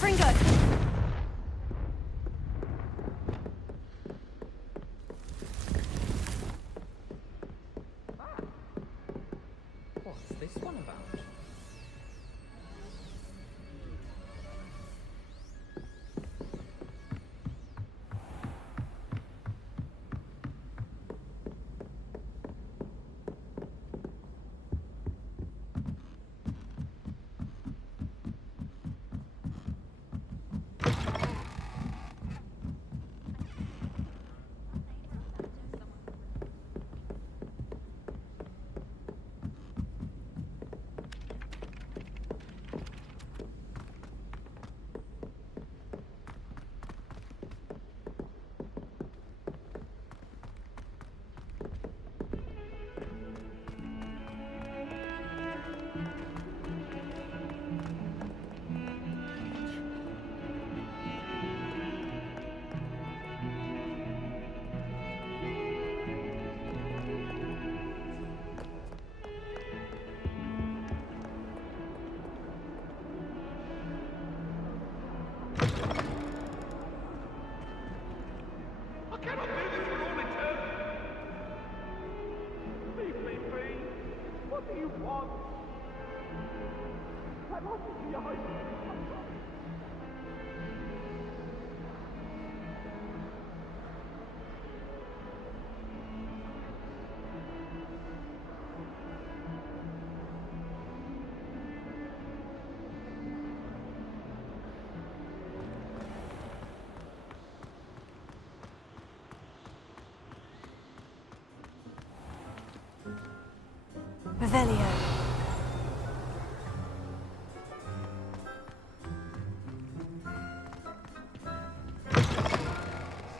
Fringo! What's this one about? Revelio.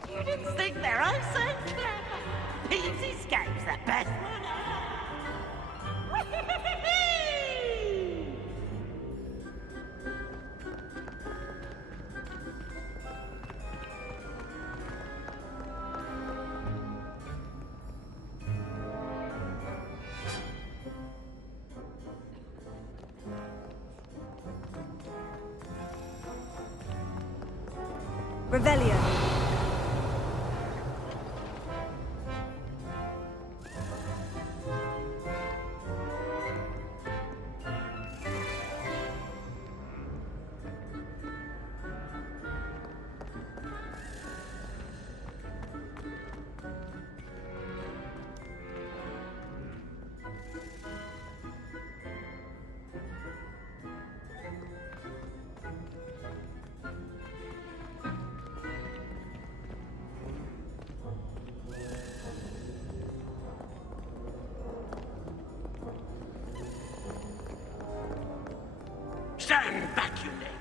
Students think they're oh so clever. Peeves escape's the best one ever. Revelio. Stand back, you little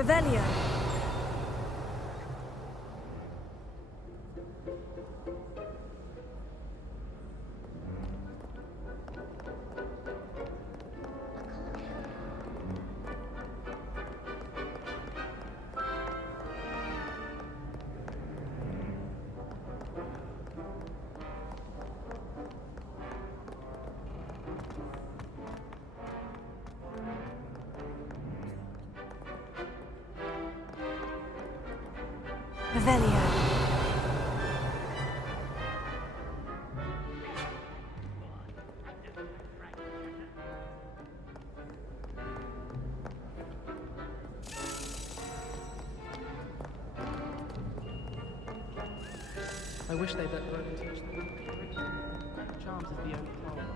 Revelio. Revelio. I wish they'd let Rogan touch them. Charms is the only problem.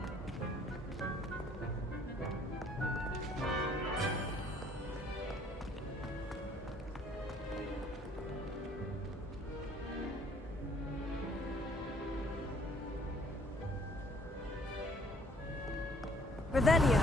Revelio.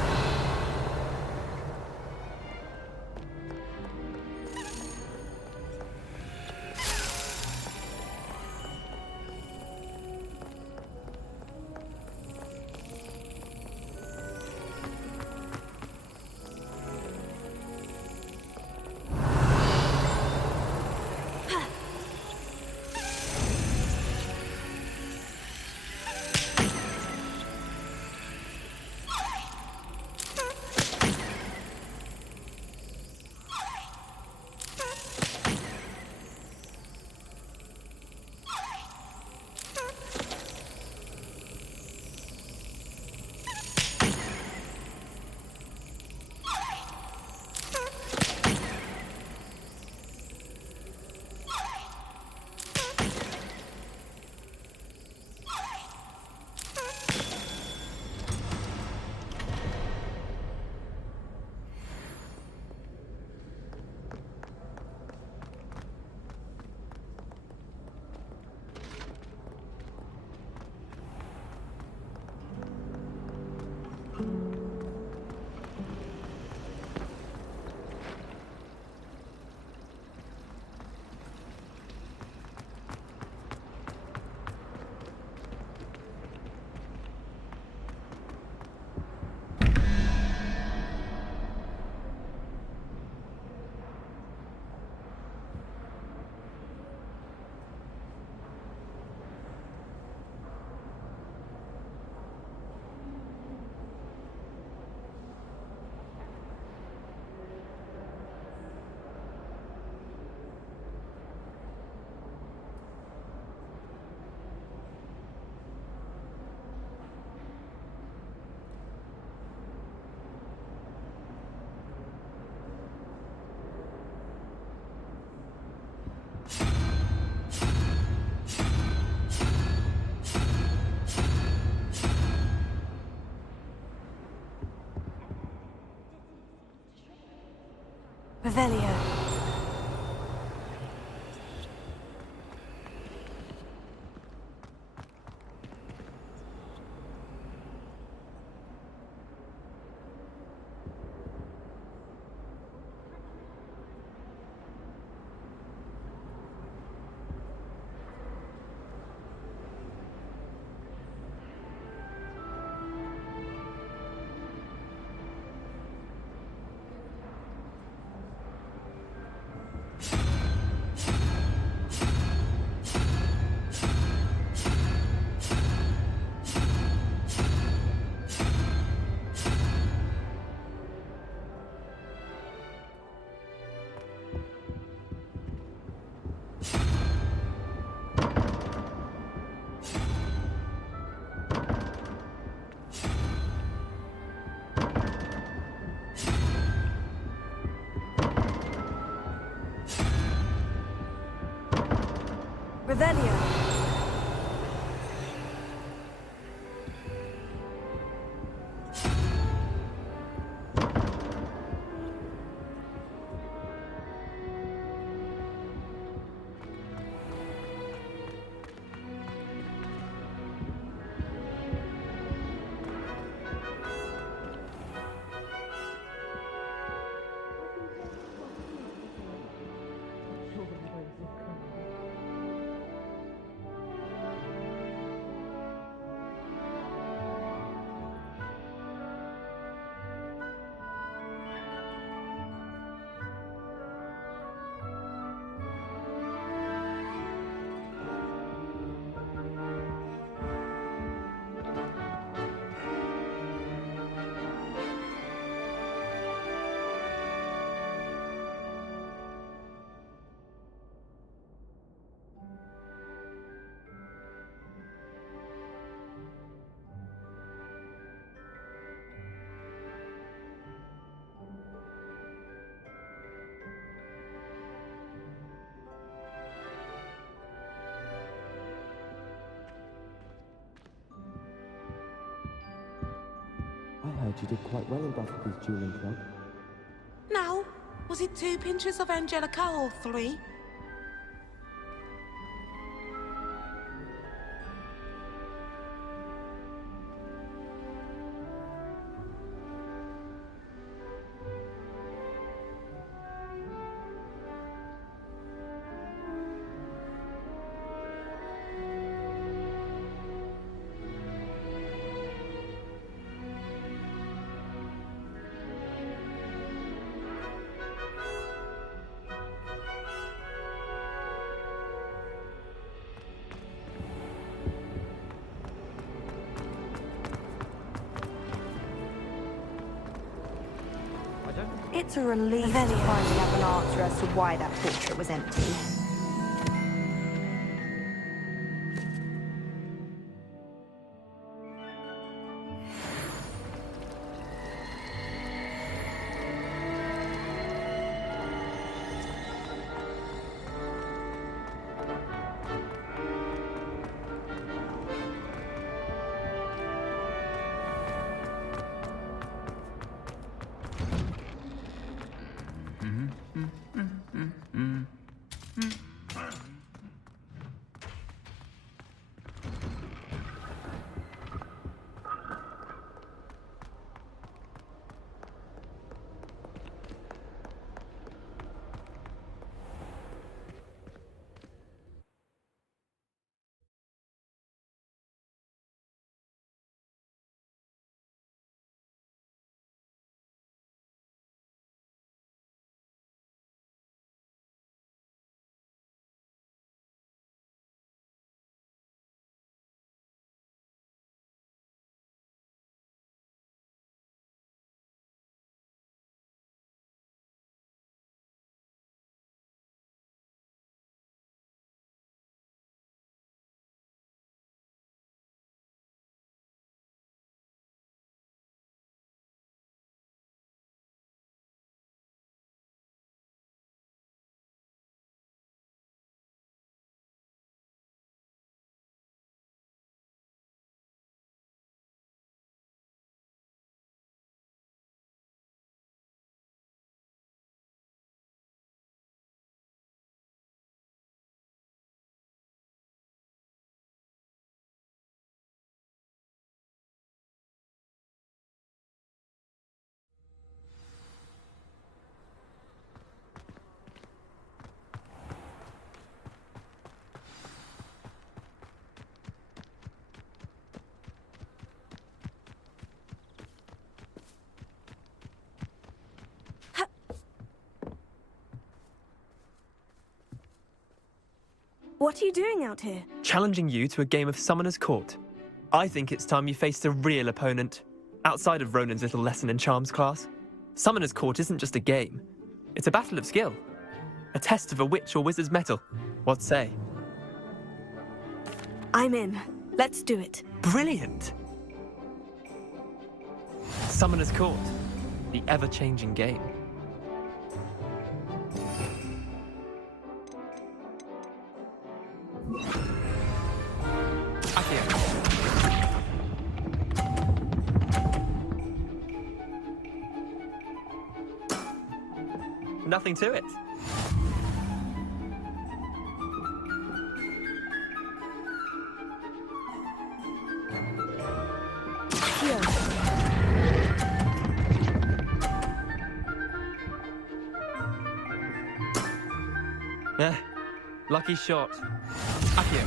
Revelio. Revelio. I heard you did quite well in Daffy's dueling club. No. Was it 2 pinches of Angelica or 3? It's a relief to Finally finally have an answer as to why that portrait was empty. What are you doing out here? Challenging you to a game of Summoner's Court. I think it's time you faced a real opponent, outside of Ronan's little lesson in charms class. Summoner's Court isn't just a game. It's a battle of skill. A test of a witch or wizard's mettle. What say? I'm in. Let's do it. Brilliant! Summoner's Court. The ever-changing game. Nothing to it. Here. Lucky shot. Akio.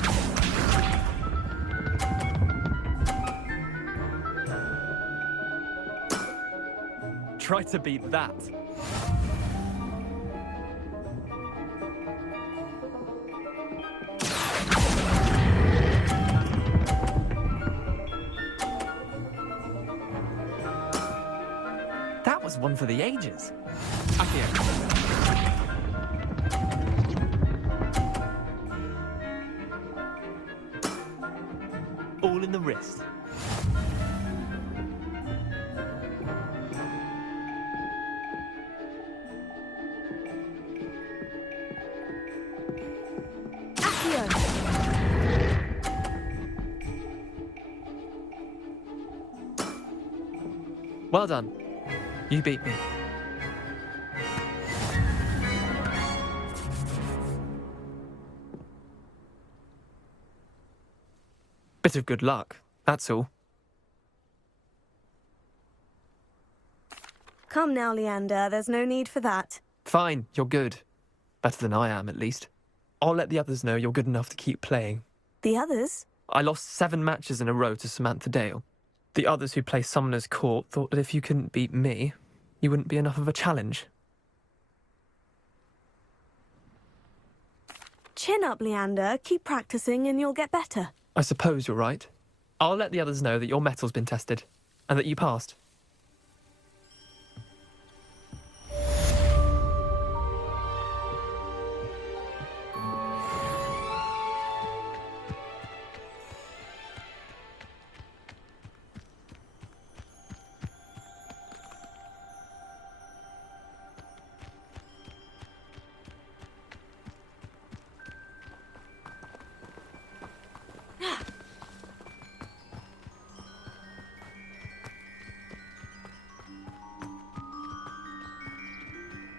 Try to beat that. That was one for the ages. Akio. All in the wrist. Well done. You beat me. Bit of good luck, that's all. Come now, Leander. There's no need for that. Fine, you're good. Better than I am, at least. I'll let the others know you're good enough to keep playing. The others? I lost 7 matches in a row to Samantha Dale. The others who play Summoner's Court thought that if you couldn't beat me, you wouldn't be enough of a challenge. Chin up, Leander. Keep practicing and you'll get better. I suppose you're right. I'll let the others know that your metal's been tested, and that you passed.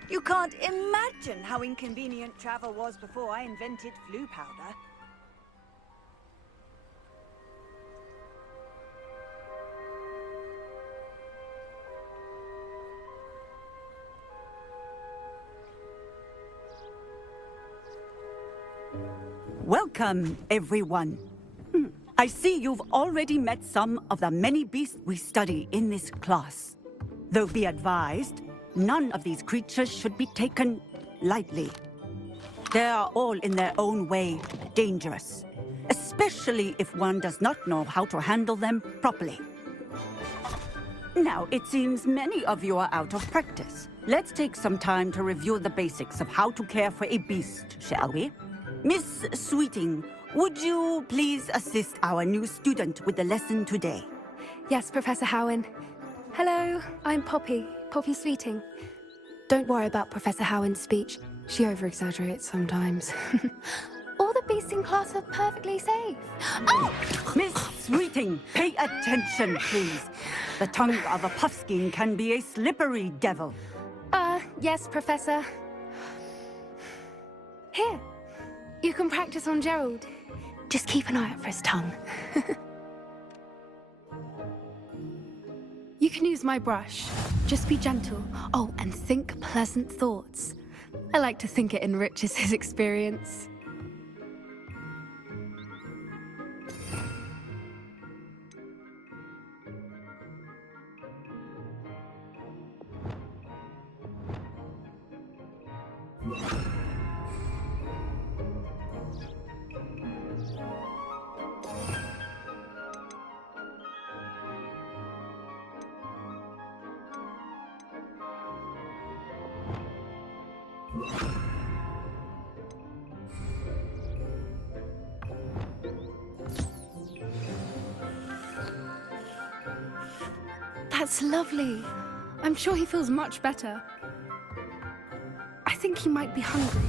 You can't imagine how inconvenient travel was before I invented flu powder. Welcome, everyone. I see you've already met some of the many beasts we study in this class. Though be advised, none of these creatures should be taken lightly. They are all in their own way dangerous, especially if one does not know how to handle them properly. Now, it seems many of you are out of practice. Let's take some time to review the basics of how to care for a beast, shall we? Miss Sweeting, would you please assist our new student with the lesson today? Yes, Professor Howen. Hello, I'm Poppy Sweeting. Don't worry about Professor Howen's speech. She over-exaggerates sometimes. All the beasts in class are perfectly safe. Oh! Miss Sweeting, pay attention, please. The tongue of a puffskein can be a slippery devil. Yes, Professor. Here, you can practice on Gerald. Just keep an eye out for his tongue. You can use my brush. Just be gentle. Oh, and think pleasant thoughts. I like to think it enriches his experience. That's lovely. I'm sure he feels much better. I think he might be hungry.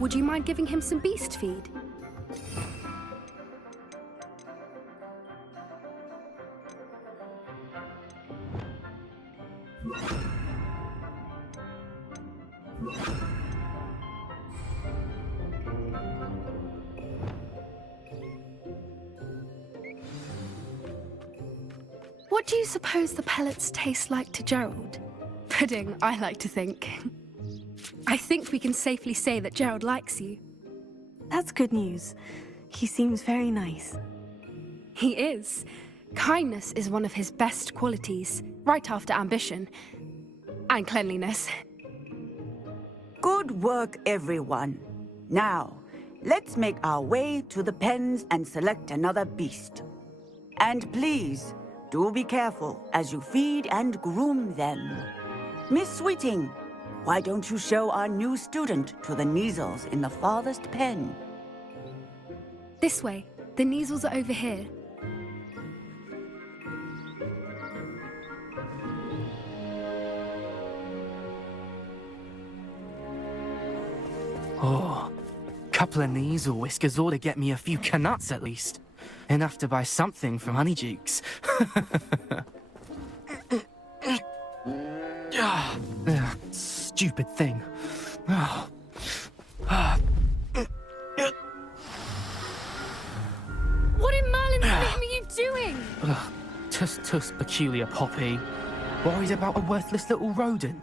Would you mind giving him some beast feed? What do you suppose the pellets taste like to Gerald? Pudding, I like to think. I think we can safely say that Gerald likes you. That's good news. He seems very nice. He is. Kindness is one of his best qualities, right after ambition. And cleanliness. Good work, everyone. Now, let's make our way to the pens and select another beast. And please, do be careful as you feed and groom them. Miss Sweeting, why don't you show our new student to the Neasels in the farthest pen? This way. The Neasels are over here. Oh, couple of Neasel whiskers ought to get me a few canuts at least. Enough to buy something from Honeydukes. stupid thing. What in Merlin's name are you doing? Tuss, peculiar Poppy. Worried about a worthless little rodent?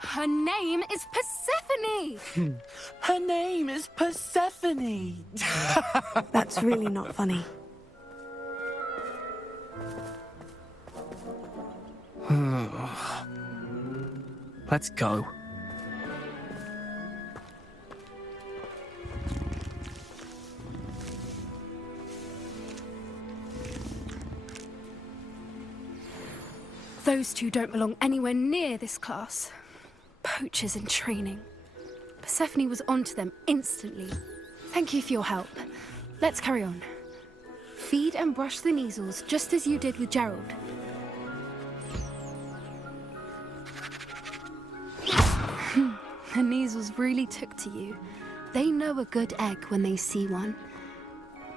Her name is Persephone! Her name is Persephone! That's really not funny. Let's go. Those two don't belong anywhere near this class. Poachers in training. Persephone was onto them instantly. Thank you for your help. Let's carry on. Feed and brush the Neasels just as you did with Gerald. The Neasels really took to you. They know a good egg when they see one.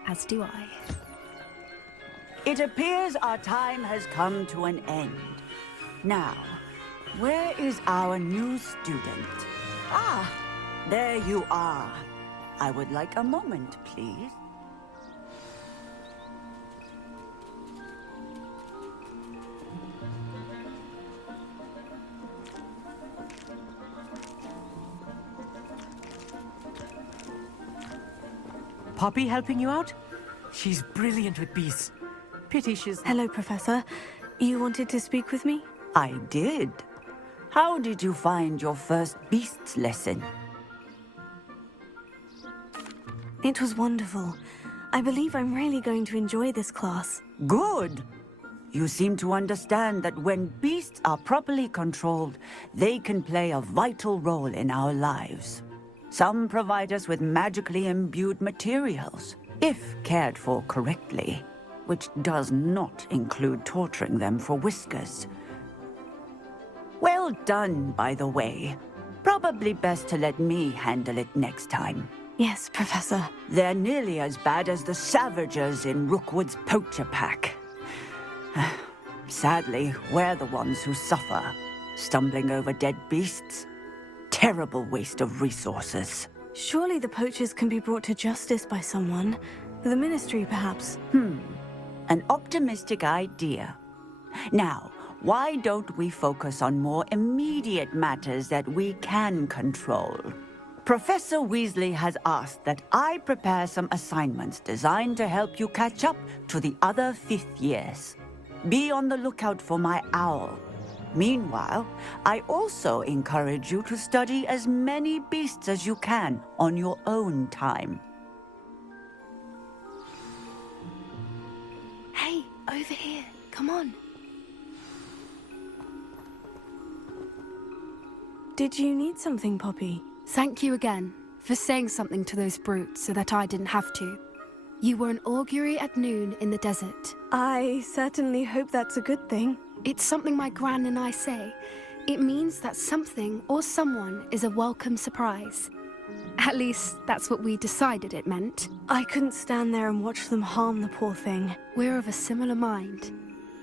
As do I. It appears our time has come to an end. Now, where is our new student? Ah, there you are. I would like a moment, please. Poppy helping you out? She's brilliant with beasts. Pity she's... Hello, Professor. You wanted to speak with me? I did. How did you find your first beasts lesson? It was wonderful. I believe I'm really going to enjoy this class. Good. You seem to understand that when beasts are properly controlled, they can play a vital role in our lives. Some provide us with magically imbued materials, if cared for correctly, which does not include torturing them for whiskers. Well done, by the way. Probably best to let me handle it next time. Yes, Professor. They're nearly as bad as the Savagers in Rookwood's poacher pack. Sadly, we're the ones who suffer, stumbling over dead beasts. Terrible waste of resources. Surely the poachers can be brought to justice by someone. The Ministry, perhaps. An optimistic idea. Now, why don't we focus on more immediate matters that we can control? Professor Weasley has asked that I prepare some assignments designed to help you catch up to the other 5th years. Be on the lookout for my owl. Meanwhile, I also encourage you to study as many beasts as you can on your own time. Hey, over here. Come on. Did you need something, Poppy? Thank you again for saying something to those brutes so that I didn't have to. You were an augury at noon in the desert. I certainly hope that's a good thing. It's something my gran and I say. It means that something or someone is a welcome surprise. At least, that's what we decided it meant. I couldn't stand there and watch them harm the poor thing. We're of a similar mind.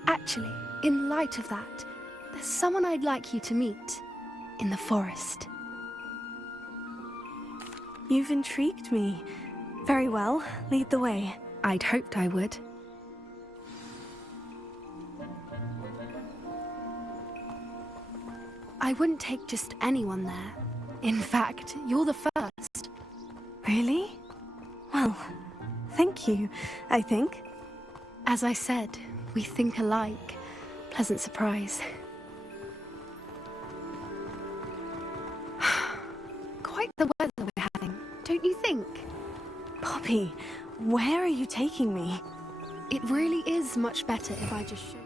Actually, in light of that, there's someone I'd like you to meet. In the forest. You've intrigued me. Very well. Lead the way. I'd hoped I would. I wouldn't take just anyone there. In fact, you're the first. Really? Well, thank you, I think. As I said, we think alike. Pleasant surprise. Quite the weather we're having, don't you think? Poppy, where are you taking me? It really is much better if I just show.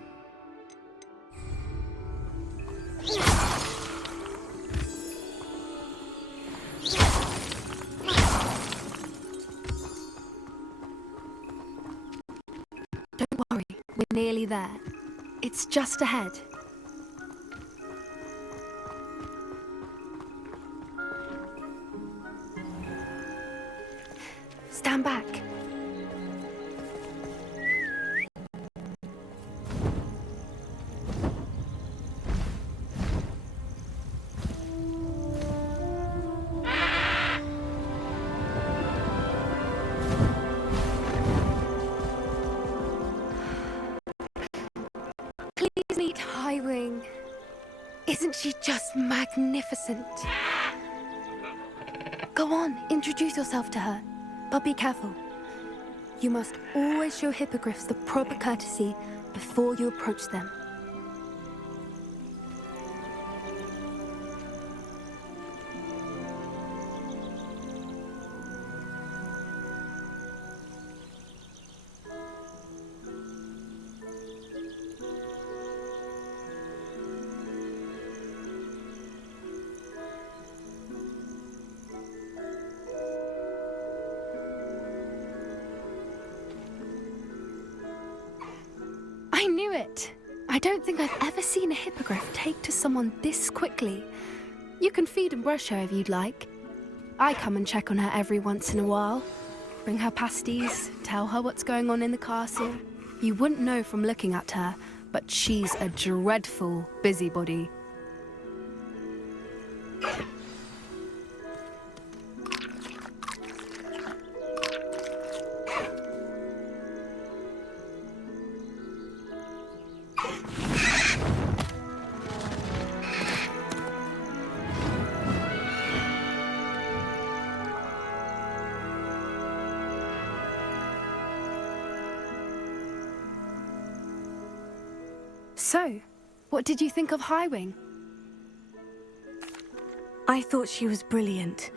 Don't worry, we're nearly there. It's just ahead. Stand back. Please meet Highwing. Isn't she just magnificent? Go on, introduce yourself to her. But be careful. You must always show hippogriffs the proper courtesy before you approach them. I knew it! I don't think I've ever seen a hippogriff take to someone this quickly. You can feed and brush her if you'd like. I come and check on her every once in a while. Bring her pasties, tell her what's going on in the castle. You wouldn't know from looking at her, but she's a dreadful busybody. So, what did you think of Highwing? I thought she was brilliant.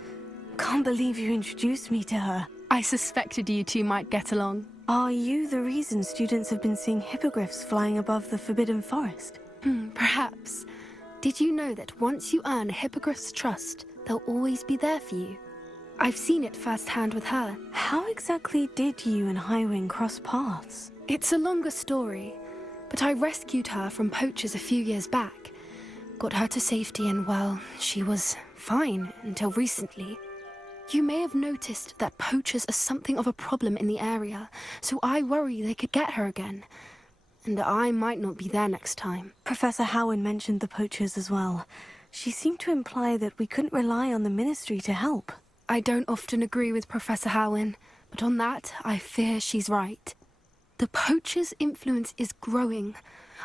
Can't believe you introduced me to her. I suspected you two might get along. Are you the reason students have been seeing hippogriffs flying above the Forbidden Forest? Perhaps. Did you know that once you earn a hippogriff's trust, they'll always be there for you? I've seen it firsthand with her. How exactly did you and Highwing cross paths? It's a longer story, but I rescued her from poachers a few years back. Got her to safety and, well, she was fine until recently. You may have noticed that poachers are something of a problem in the area, so I worry they could get her again. And I might not be there next time. Professor Howin mentioned the poachers as well. She seemed to imply that we couldn't rely on the Ministry to help. I don't often agree with Professor Howin, but on that, I fear she's right. The poachers' influence is growing.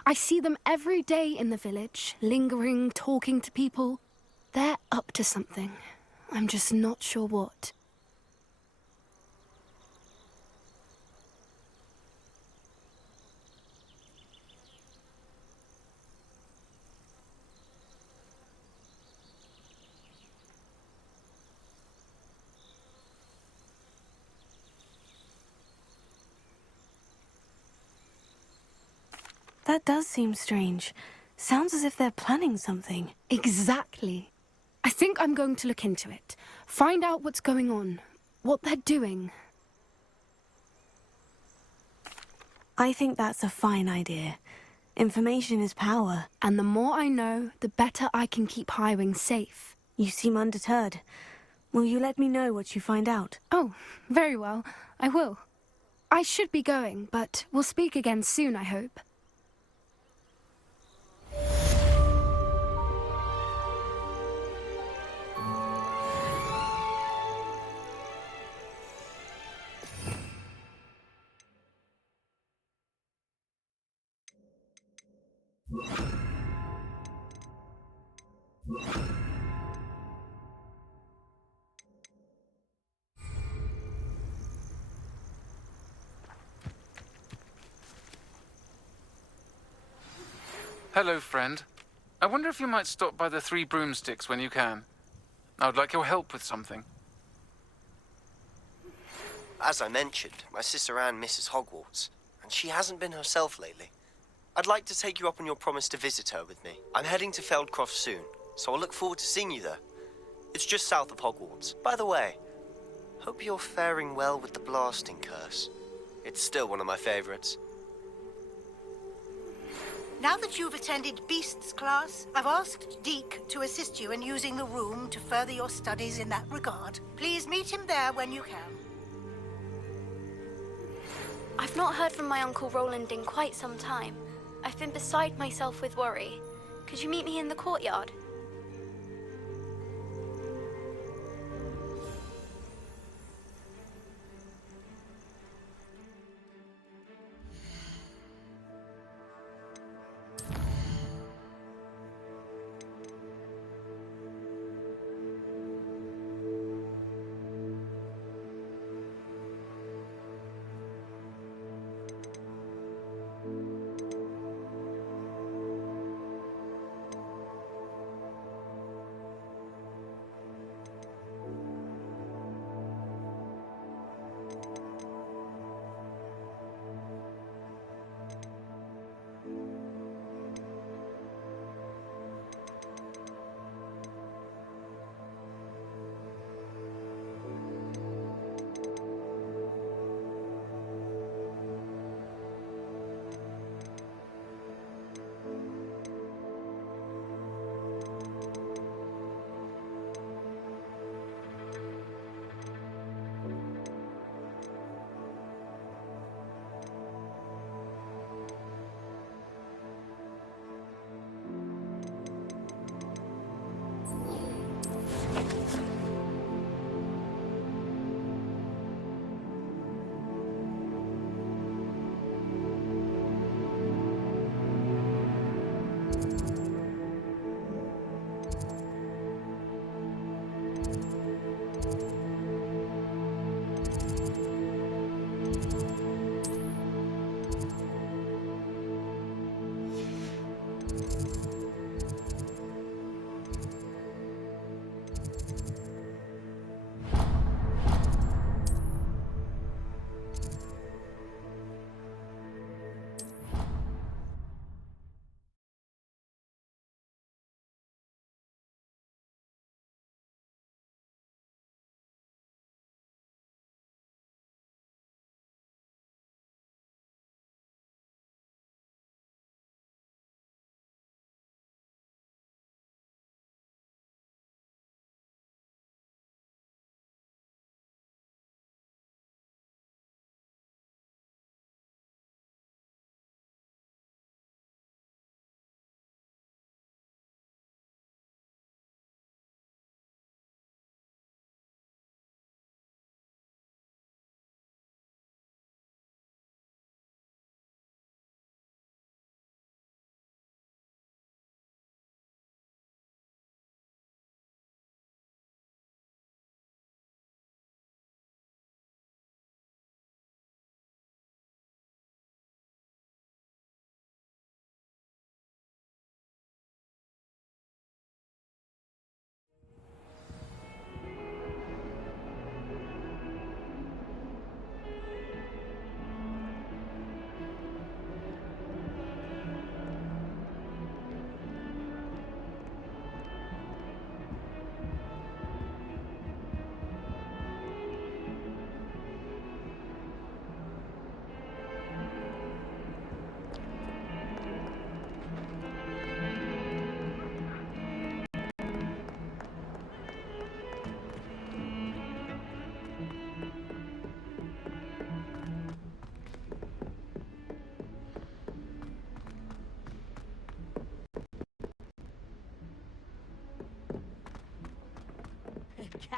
I see them every day in the village, lingering, talking to people. They're up to something. I'm just not sure what. That does seem strange. Sounds as if they're planning something. Exactly. I think I'm going to look into it. Find out what's going on, what they're doing. I think that's a fine idea. Information is power. And the more I know, the better I can keep Highwing safe. You seem undeterred. Will you let me know what you find out? Oh, very well. I will. I should be going, but we'll speak again soon, I hope. Hello, friend. I wonder if you might stop by the Three Broomsticks when you can. I would like your help with something. As I mentioned, my sister Anne misses Hogwarts, and she hasn't been herself lately. I'd like to take you up on your promise to visit her with me. I'm heading to Feldcroft soon, so I'll look forward to seeing you there. It's just south of Hogwarts. By the way, hope you're faring well with the blasting curse. It's still one of my favorites. Now that you've attended Beasts class, I've asked Deke to assist you in using the room to further your studies in that regard. Please meet him there when you can. I've not heard from my Uncle Roland in quite some time. I've been beside myself with worry. Could you meet me in the courtyard?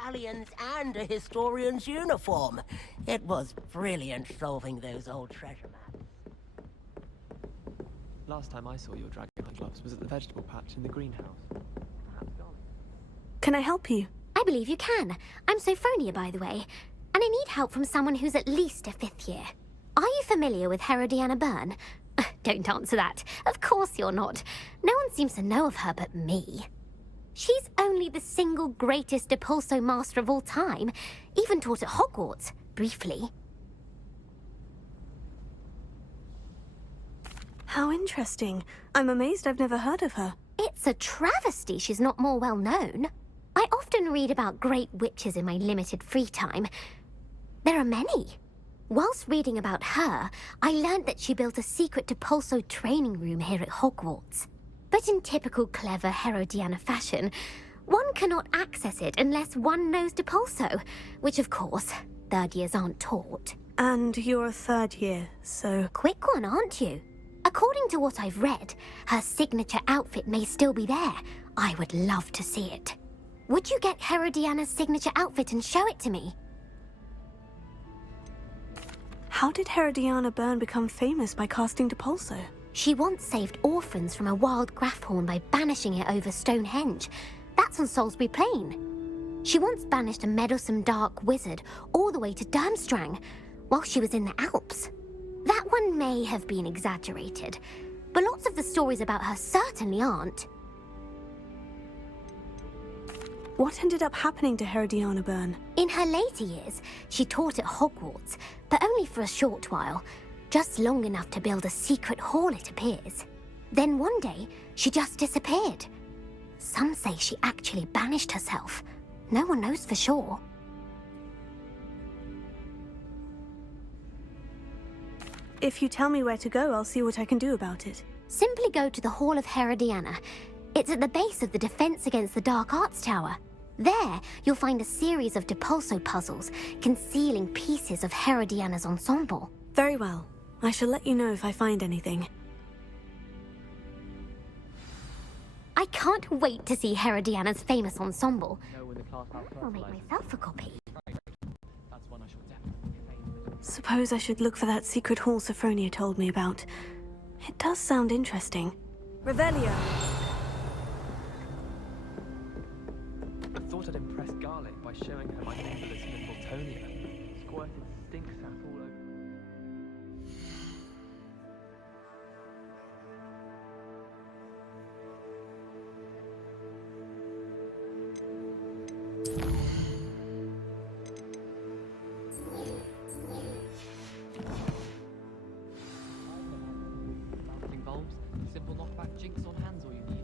medallions and a historian's uniform. It was brilliant solving those old treasure maps. Last time I saw your dragon gloves was at the vegetable patch in the greenhouse. Can I help you? I believe you can. I'm Sophronia, by the way, and I need help from someone who's at least a 5th year. Are you familiar with Herodiana Byrne? Don't answer that. Of course you're not. No one seems to know of her but me. She's only the single greatest Depulso master of all time, even taught at Hogwarts, briefly. How interesting. I'm amazed I've never heard of her. It's a travesty she's not more well known. I often read about great witches in my limited free time. There are many. Whilst reading about her, I learned that she built a secret Depulso training room here at Hogwarts. But in typical clever Herodiana fashion, one cannot access it unless one knows Depulso, which of course, 3rd years aren't taught. And you're a 3rd year, so... Quick one, aren't you? According to what I've read, her signature outfit may still be there. I would love to see it. Would you get Herodiana's signature outfit and show it to me? How did Herodiana Byrne become famous by casting Depulso? She once saved orphans from a wild Grafhorn by banishing it over Stonehenge. That's on Salisbury Plain. She once banished a meddlesome dark wizard all the way to Durmstrang while she was in the Alps. That one may have been exaggerated, but lots of the stories about her certainly aren't. What ended up happening to Herodiana Byrne? In her later years, she taught at Hogwarts, but only for a short while. Just long enough to build a secret hall, it appears. Then one day, she just disappeared. Some say she actually banished herself. No one knows for sure. If you tell me where to go, I'll see what I can do about it. Simply go to the Hall of Herodiana. It's at the base of the Defense Against the Dark Arts Tower. There, you'll find a series of Depulso puzzles concealing pieces of Herodiana's ensemble. Very well. I shall let you know if I find anything. I can't wait to see Herodiana's famous ensemble. I'll make myself a copy. Suppose I should look for that secret hall Sophronia told me about. It does sound interesting. Revelio! I thought I'd impress Garlic by showing her my nebulous Miffeltonia. Squirted stink sap all over. Simple knockback jinx on hands all you need.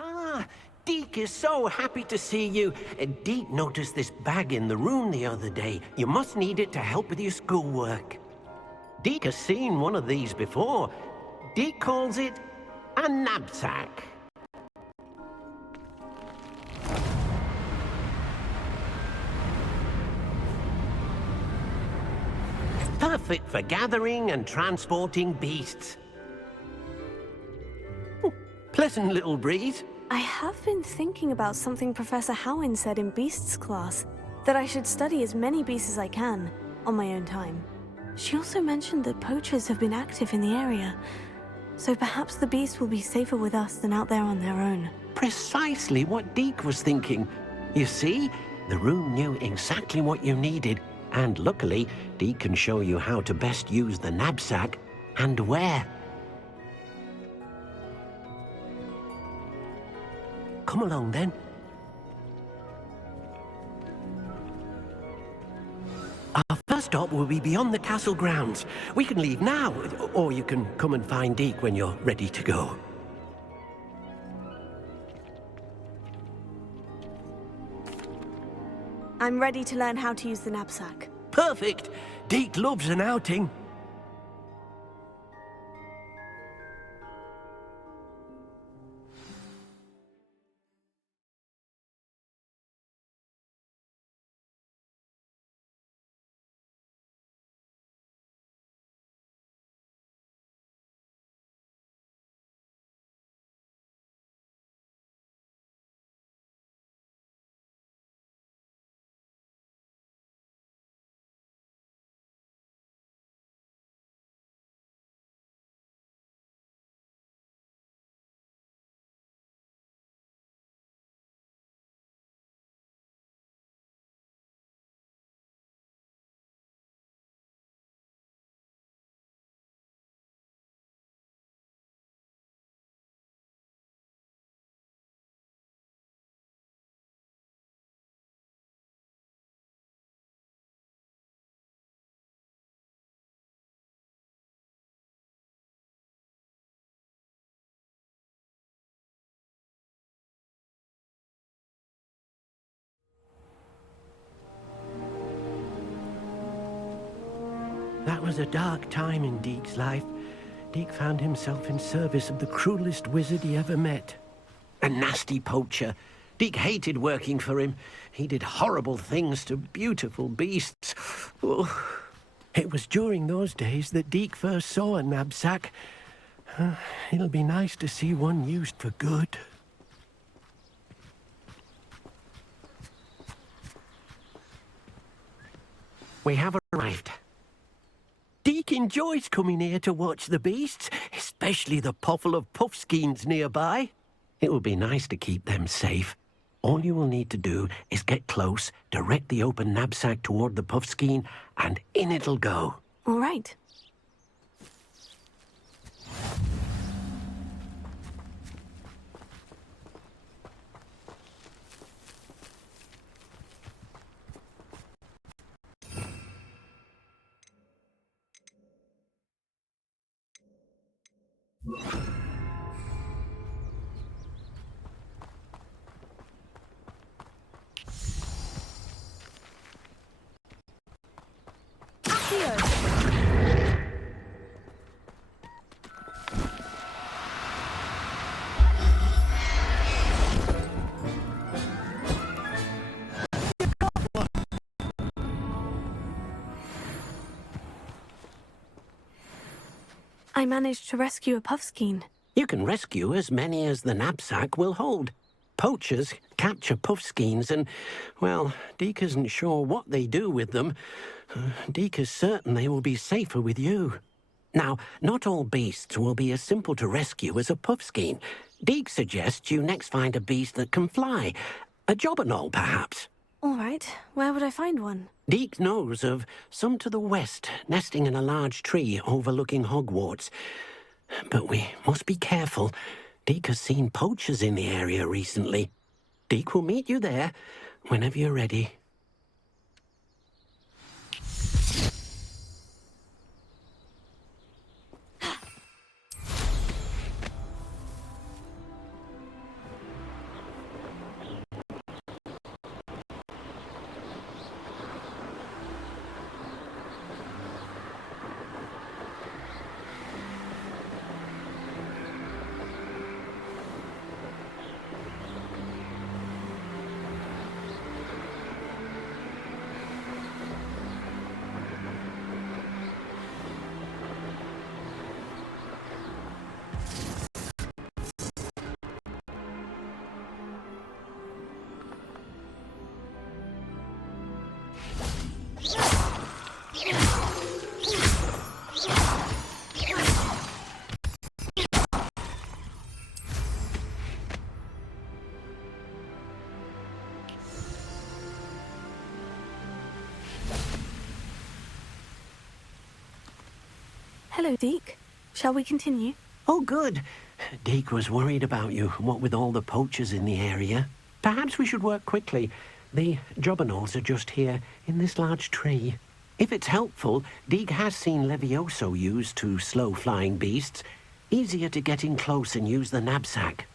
Ah, Deke is so happy to see you. Deke noticed this bag in the room the other day. You must need it to help with your schoolwork. Deke has seen one of these before. Deke calls it a knapsack. Perfect for gathering and transporting beasts. Pleasant little breeze. I have been thinking about something Professor Howin said in Beasts class, that I should study as many beasts as I can, on my own time. She also mentioned that poachers have been active in the area, so perhaps the beasts will be safer with us than out there on their own. Precisely what Deke was thinking. You see, the room knew exactly what you needed. And luckily, Deke can show you how to best use the knapsack and where. Come along then. Our first stop will be beyond the castle grounds. We can leave now, or you can come and find Deke when you're ready to go. I'm ready to learn how to use the knapsack. Perfect! Deke loves an outing. That was a dark time in Deke's life. Deke found himself in service of the cruelest wizard he ever met. A nasty poacher. Deke hated working for him. He did horrible things to beautiful beasts. Oh. It was during those days that Deke first saw a knapsack. It'll be nice to see one used for good. We have arrived. Deke enjoys coming here to watch the beasts, especially the potful of puffskeins nearby. It will be nice to keep them safe. All you will need to do is get close, direct the open knapsack toward the puffskein, and in it'll go. All right. I managed to rescue a puffskein. You can rescue as many as the knapsack will hold. Poachers capture puffskeins and, well, Deke isn't sure what they do with them. Deke is certain they will be safer with you. Now, not all beasts will be as simple to rescue as a puffskein. Deke suggests you next find a beast that can fly. A jobberknoll, perhaps. All right. Where would I find one? Deke knows of some to the west, nesting in a large tree overlooking Hogwarts. But we must be careful. Deke has seen poachers in the area recently. Deke will meet you there whenever you're ready. Hello, Deke. Shall we continue? Oh, good. Deke was worried about you, what with all the poachers in the area. Perhaps we should work quickly. The jobberknolls are just here, in this large tree. If it's helpful, Deke has seen Levioso used to slow flying beasts. Easier to get in close and use the knapsack.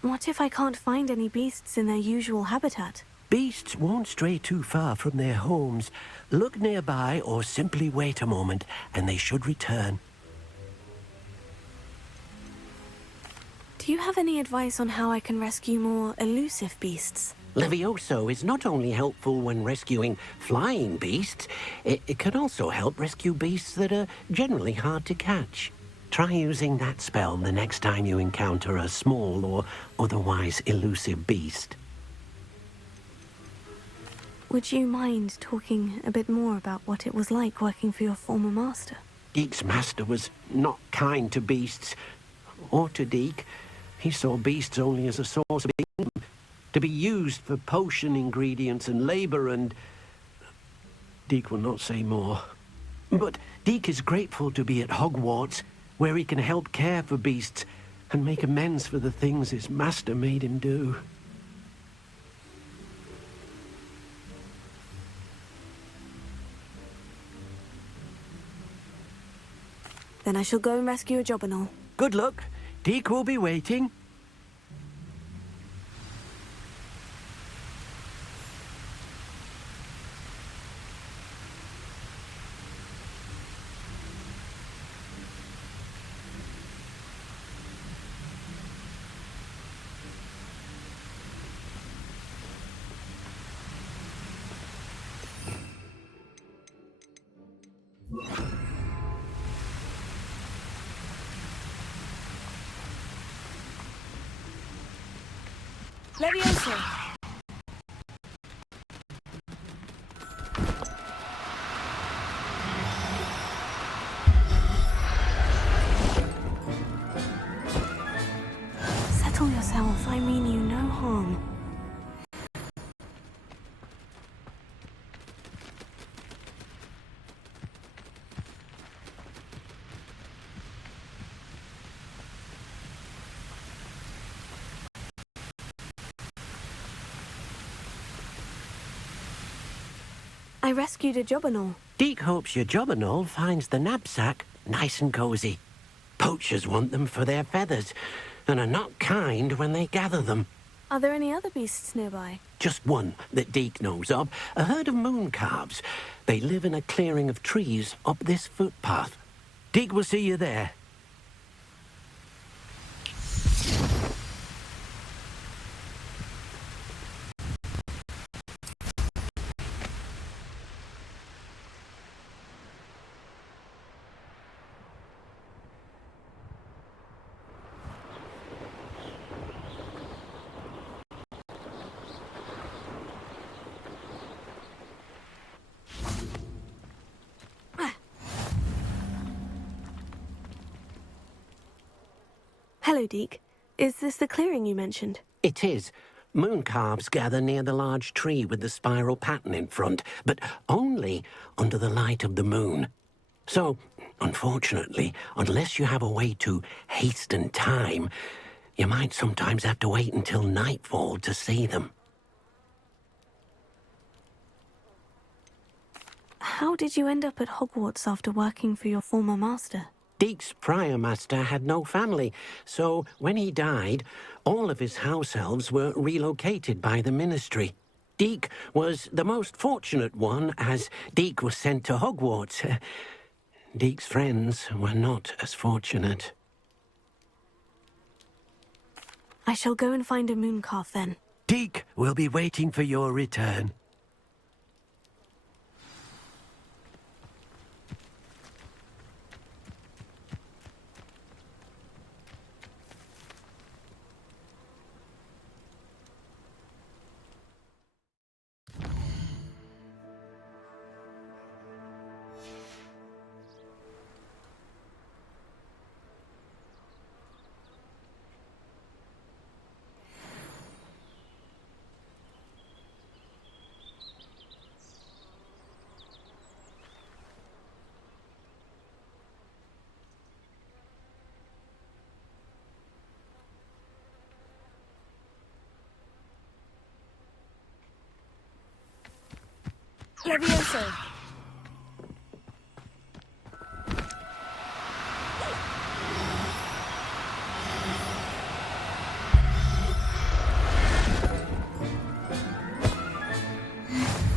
What if I can't find any beasts in their usual habitat? Beasts won't stray too far from their homes. Look nearby or simply wait a moment, and they should return. Do you have any advice on how I can rescue more elusive beasts? Levioso is not only helpful when rescuing flying beasts, it can also help rescue beasts that are generally hard to catch. Try using that spell the next time you encounter a small or otherwise elusive beast. Would you mind talking a bit more about what it was like working for your former master? Deke's master was not kind to beasts, or to Deke. He saw beasts only as a source of income, to be used for potion ingredients and labor, and Deke will not say more. But Deke is grateful to be at Hogwarts, where he can help care for beasts and make amends for the things his master made him do. Then I shall go and rescue a jobberknoll. Good luck. Deke will be waiting. Levioso! Settle yourself. I mean you no harm. I rescued a jobberknoll. Deke hopes your jobberknoll finds the knapsack nice and cozy. Poachers want them for their feathers, and are not kind when they gather them. Are there any other beasts nearby? Just one that Deke knows of, a herd of moon calves. They live in a clearing of trees up this footpath. Deke will see you there. Hello, Deke. Is this the clearing you mentioned? It is. Moon calves gather near the large tree with the spiral pattern in front, but only under the light of the moon. So, unfortunately, unless you have a way to hasten time, you might sometimes have to wait until nightfall to see them. How did you end up at Hogwarts after working for your former master? Deke's prior master had no family, so when he died, all of his house elves were relocated by the ministry. Deke was the most fortunate one, as Deke was sent to Hogwarts. Deke's friends were not as fortunate. I shall go and find a mooncalf then. Deke will be waiting for your return. Levioso.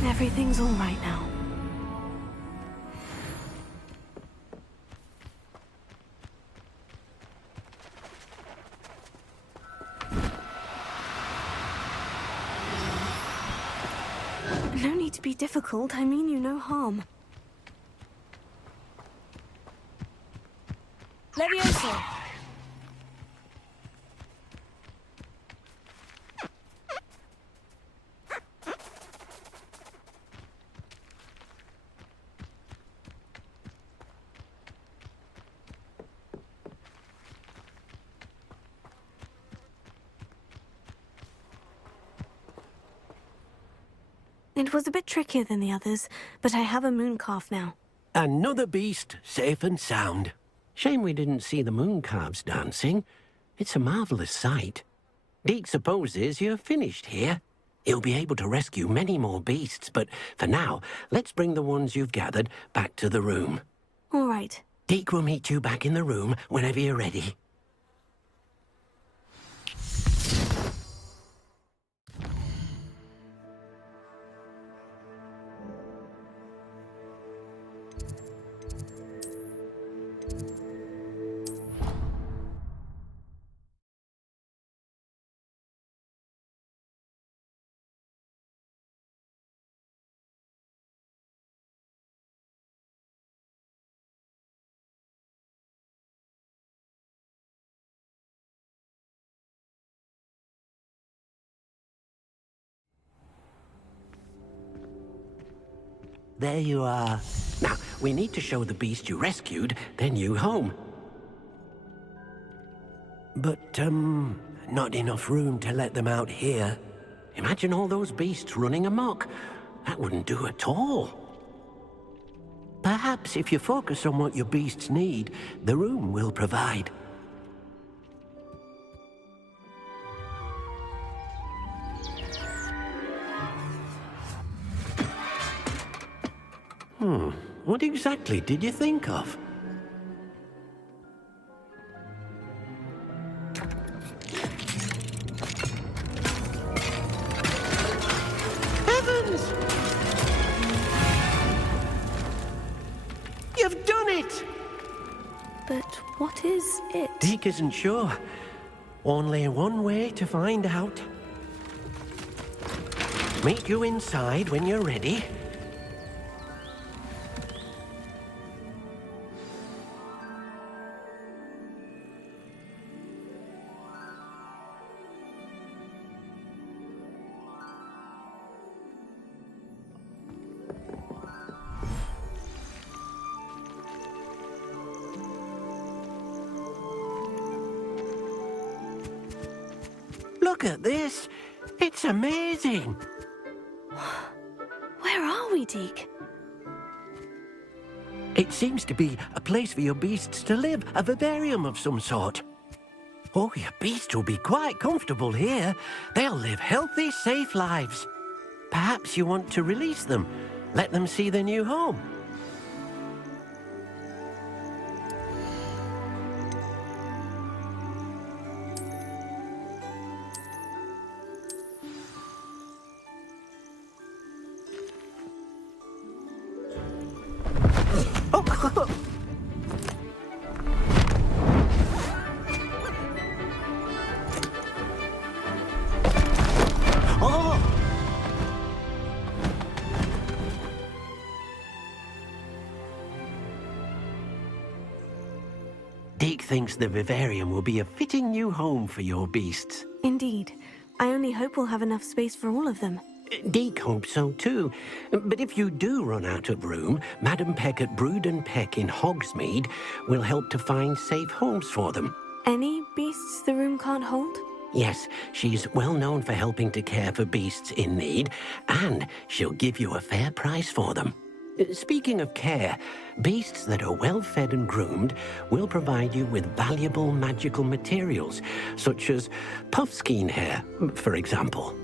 Everything's all right now. No need to be difficult. I mean you no harm. Levioso. It was a bit trickier than the others, but I have a moon calf now. Another beast, safe and sound. Shame we didn't see the moon calves dancing. It's a marvelous sight. Deke supposes you're finished here. He'll be able to rescue many more beasts, but for now, let's bring the ones you've gathered back to the room. All right. Deke will meet you back in the room whenever you're ready. There you are. Now, we need to show the beast you rescued their new home. But, not enough room to let them out here. Imagine all those beasts running amok. That wouldn't do at all. Perhaps if you focus on what your beasts need, the room will provide. What exactly did you think of? Heavens! You've done it! But what is it? Deke isn't sure. Only one way to find out. Meet you inside when you're ready. Look at this. It's amazing. Where are we, Deke? It seems to be a place for your beasts to live, a vivarium of some sort. Oh, your beasts will be quite comfortable here. They'll live healthy, safe lives. Perhaps you want to release them, let them see their new home. Deke thinks the vivarium will be a fitting new home for your beasts. Indeed. I only hope we'll have enough space for all of them. Deke hopes so too. But if you do run out of room, Madam Peck at Brood and Peck in Hogsmeade will help to find safe homes for them. Any beasts the room can't hold? Yes, she's well known for helping to care for beasts in need, and she'll give you a fair price for them. Speaking of care, beasts that are well fed and groomed will provide you with valuable magical materials, such as puffskein hair, for example.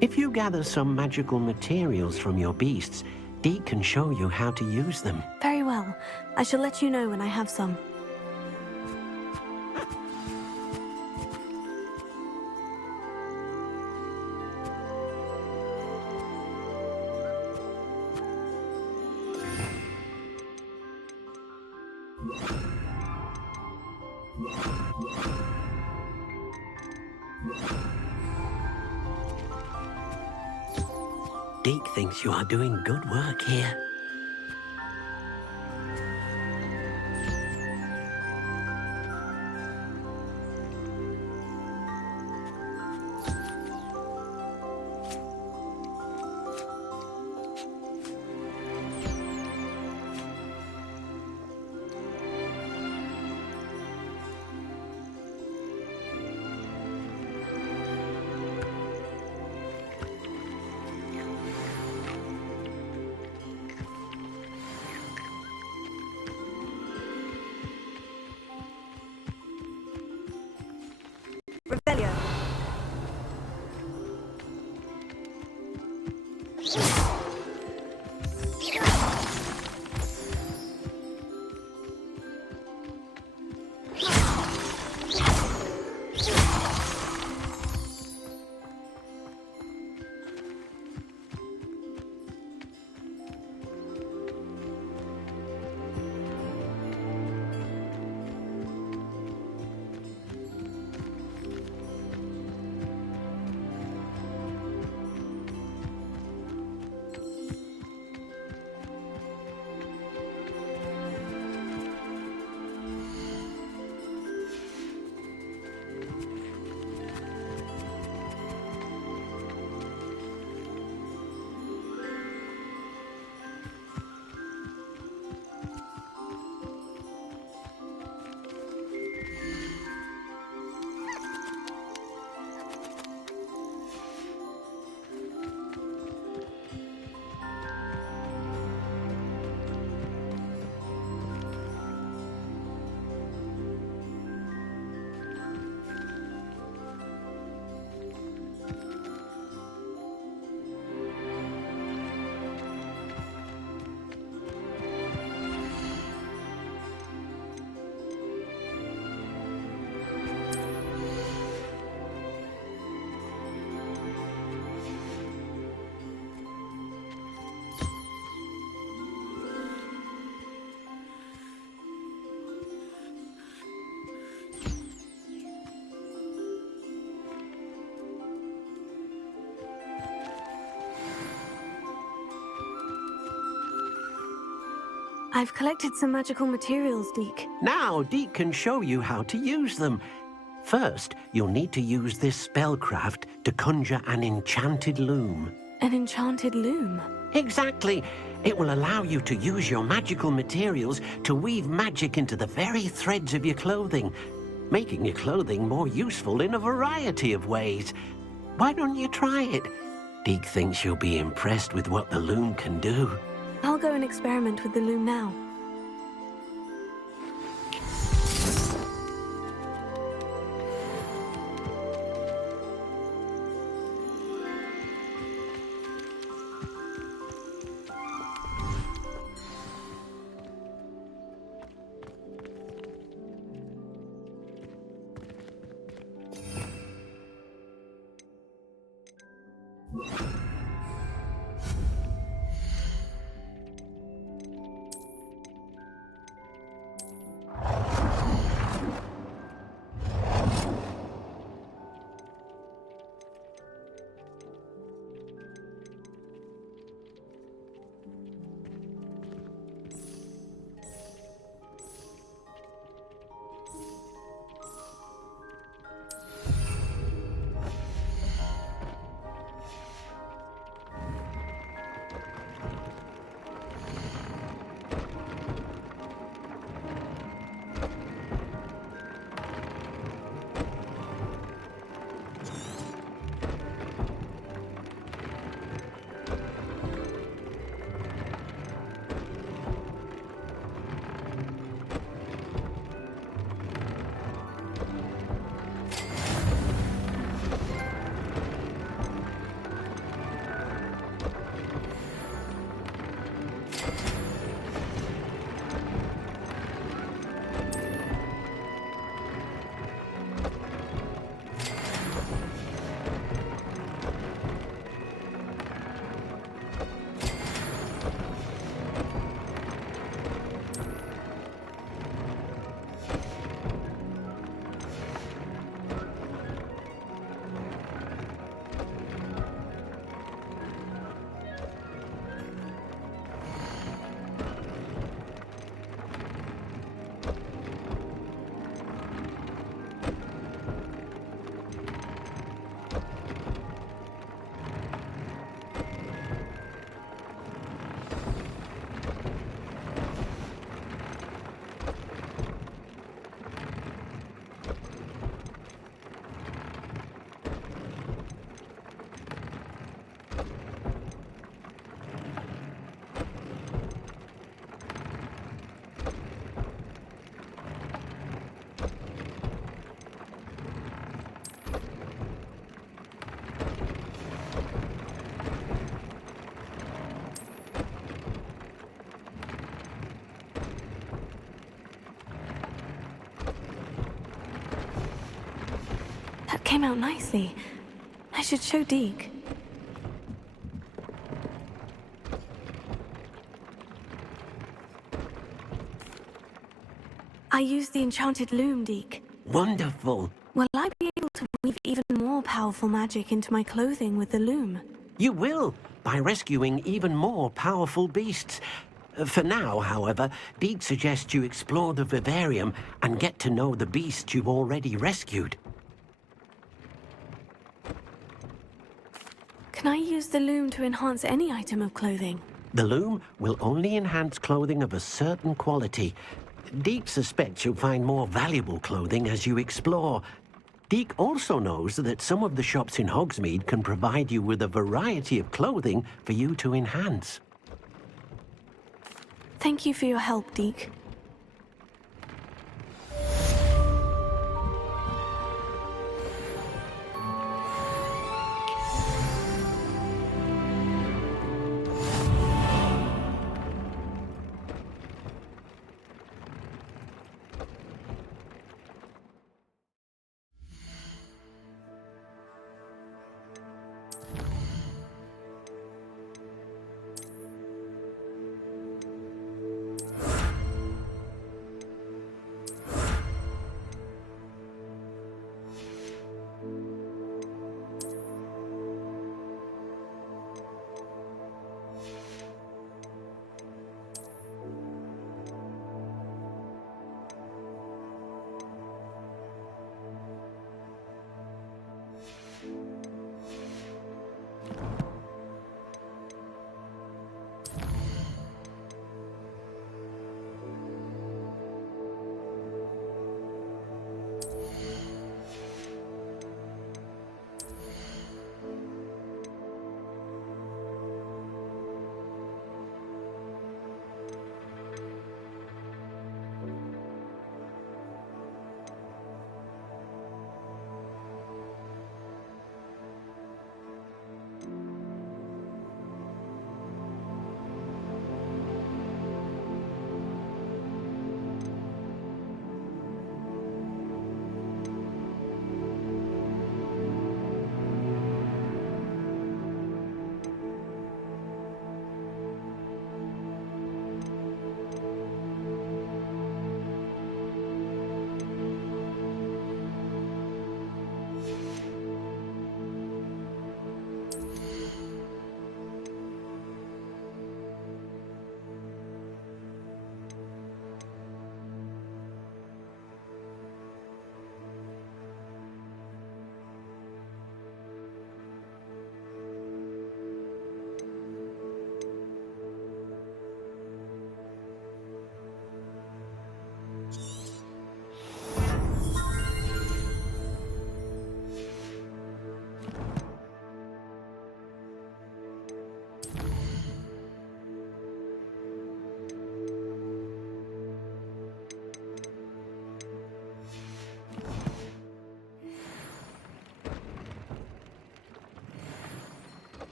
If you gather some magical materials from your beasts, Dee can show you how to use them. Very well. I shall let you know when I have some. Deke thinks you are doing good work here. Revelio. I've collected some magical materials, Deke. Now, Deke can show you how to use them. First, you'll need to use this spellcraft to conjure an enchanted loom. An enchanted loom? Exactly. It will allow you to use your magical materials to weave magic into the very threads of your clothing, making your clothing more useful in a variety of ways. Why don't you try it? Deke thinks you'll be impressed with what the loom can do. I'll go and experiment with the loom now. came out nicely. I should show Deke. I used the enchanted loom, Deke. Wonderful. Will I be able to weave even more powerful magic into my clothing with the loom? You will, by rescuing even more powerful beasts. For now, however, Deke suggests you explore the vivarium and get to know the beasts you've already rescued. Can I use the loom to enhance any item of clothing? The loom will only enhance clothing of a certain quality. Deke suspects you'll find more valuable clothing as you explore. Deke also knows that some of the shops in Hogsmeade can provide you with a variety of clothing for you to enhance. Thank you for your help, Deke.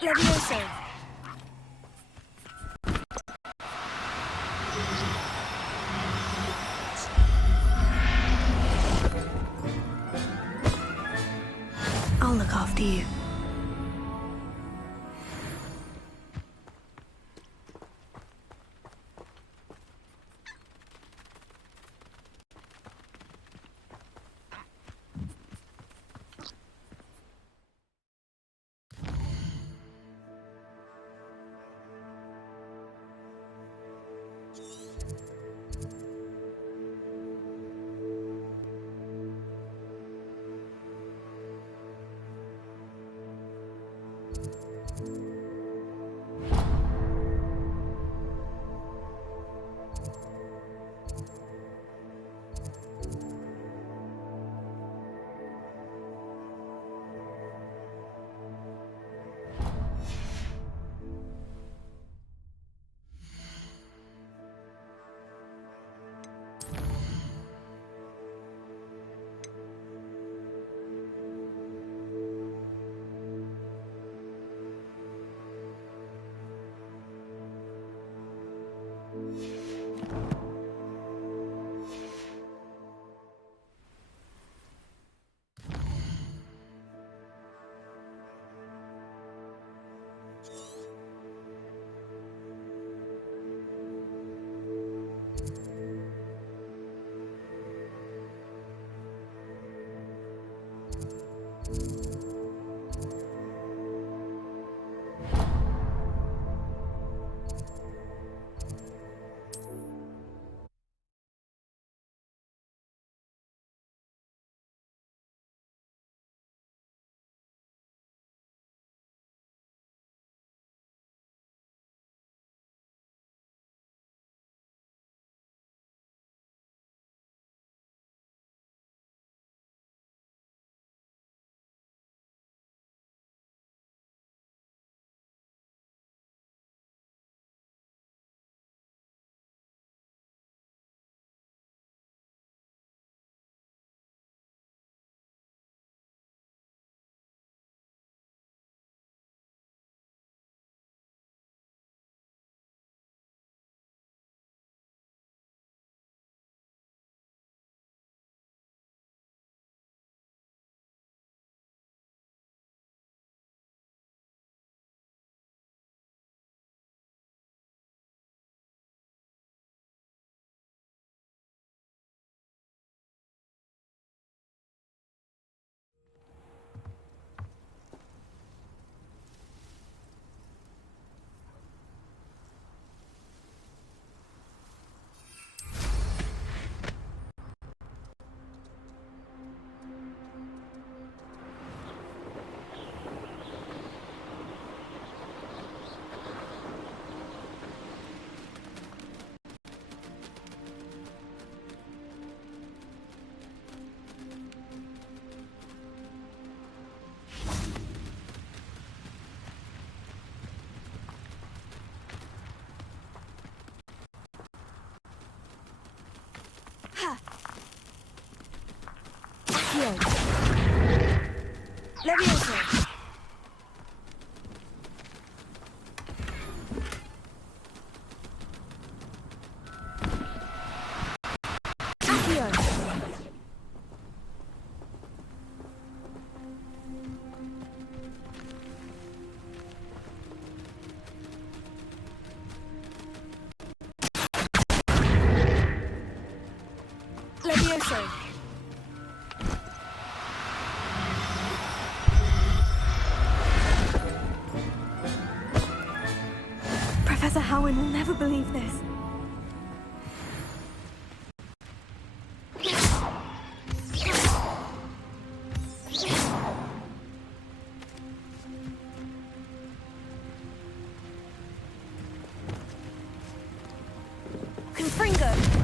Levioso. I'll look after you. Levioso. Levioso. Professor Howin will never believe this. Confringo.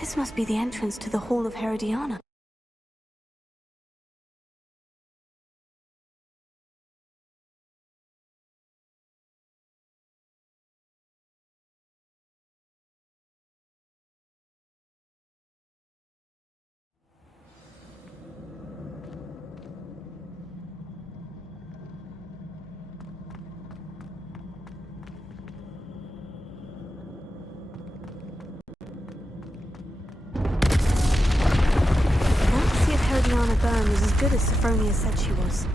This must be the entrance to the Hall of Herodiana. Herodiana Byrne was as good as Sophronia said she was.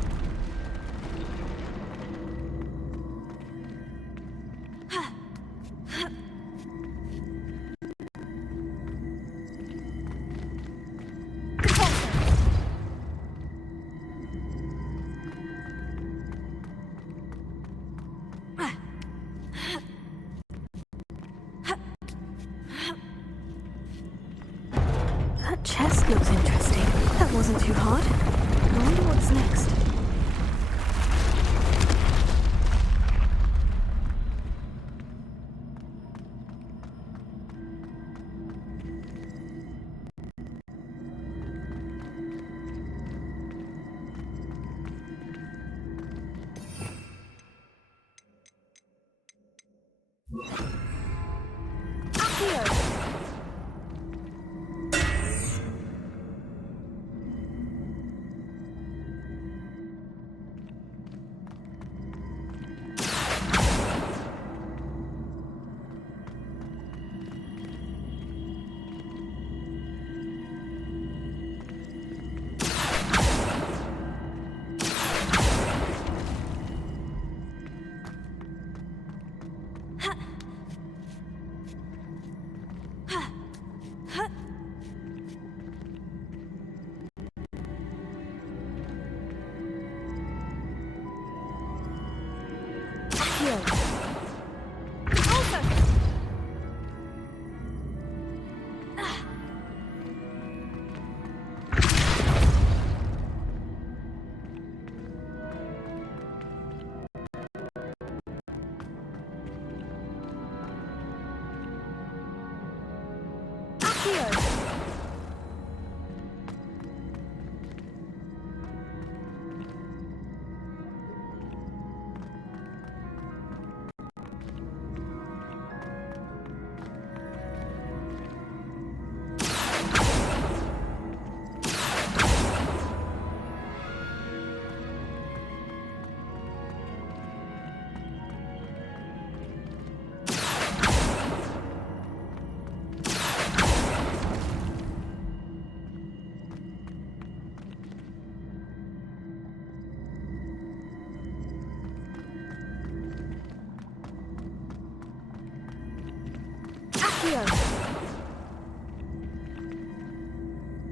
That chest looks interesting. That wasn't too hard. I wonder what's next.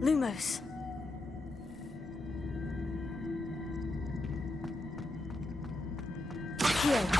Lumos. Accio.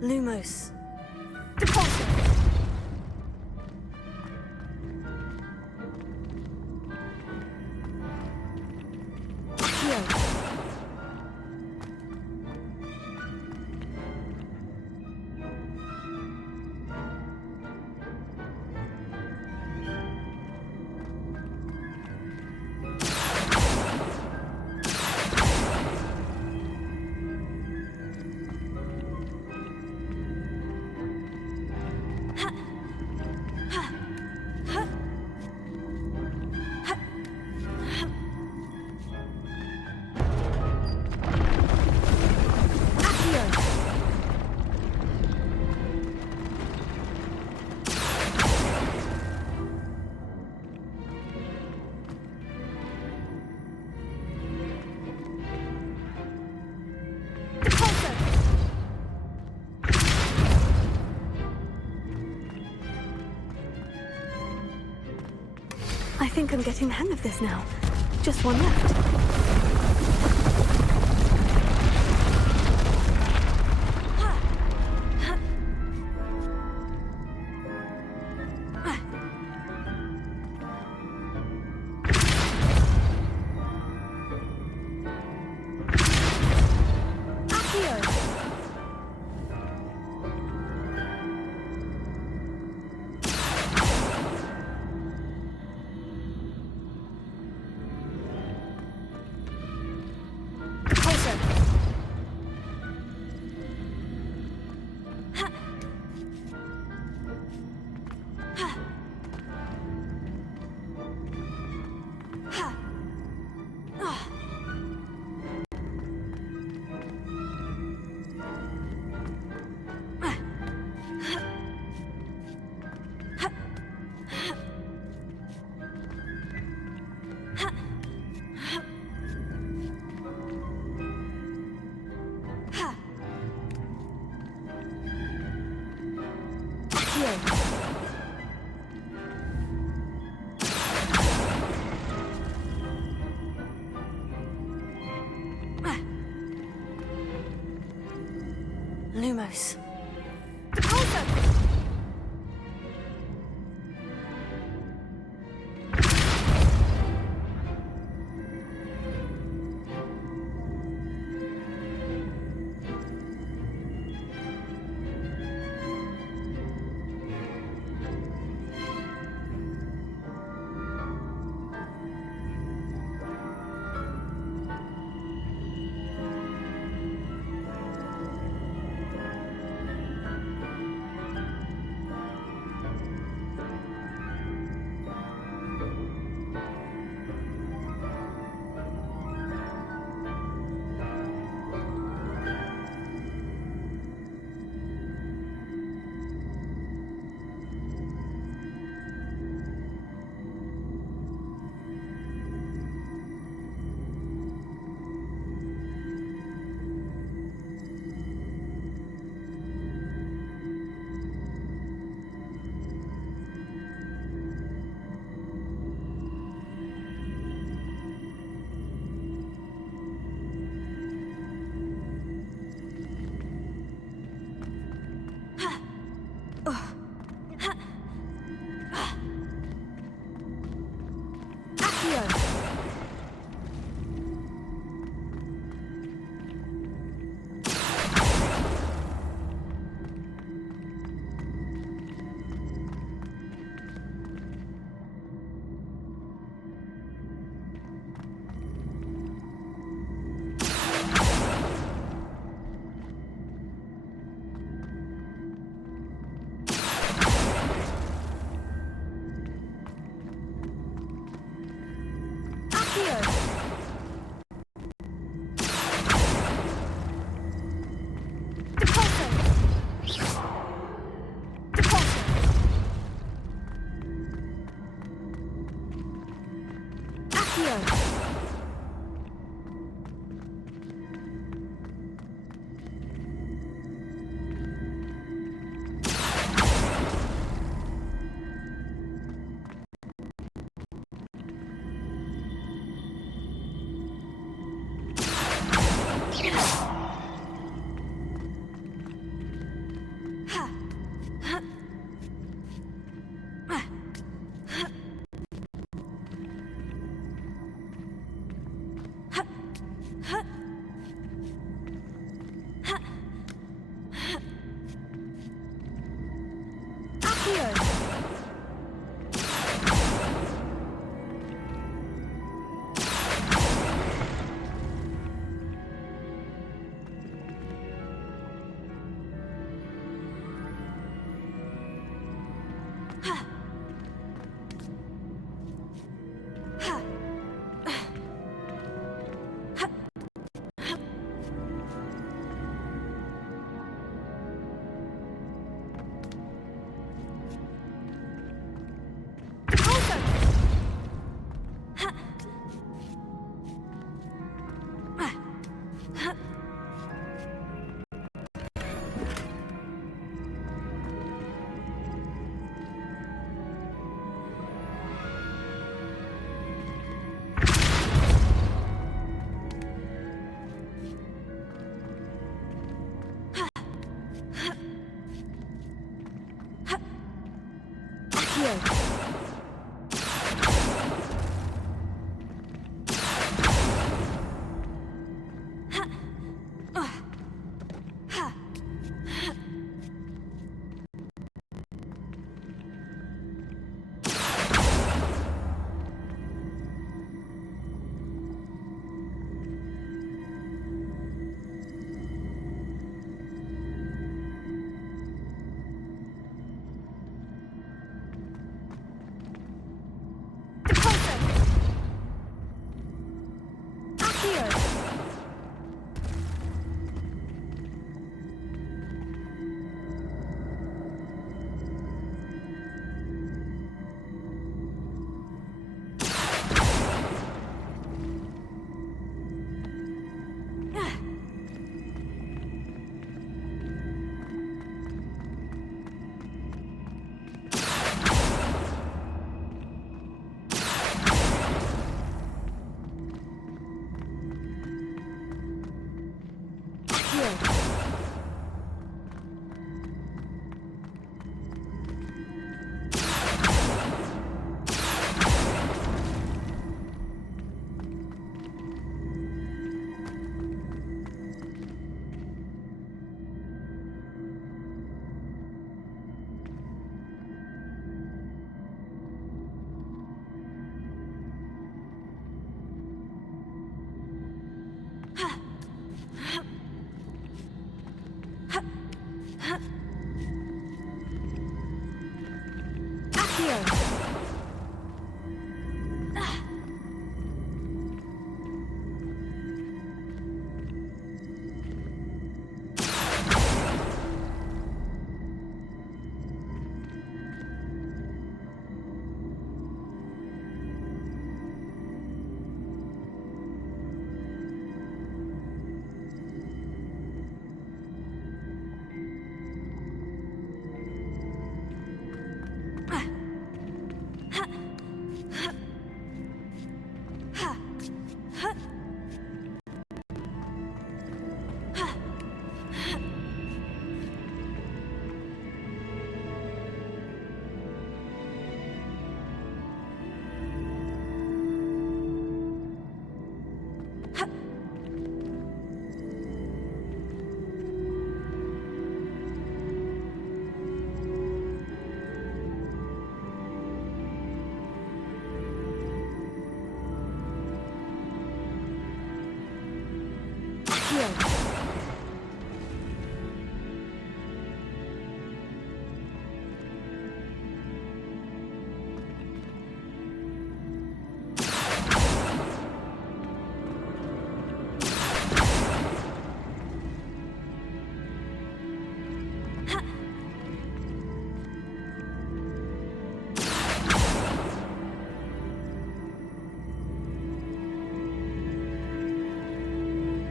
Lumos. Deposit. Accio. think I'm getting the hang of this now. Just one left. Lumos.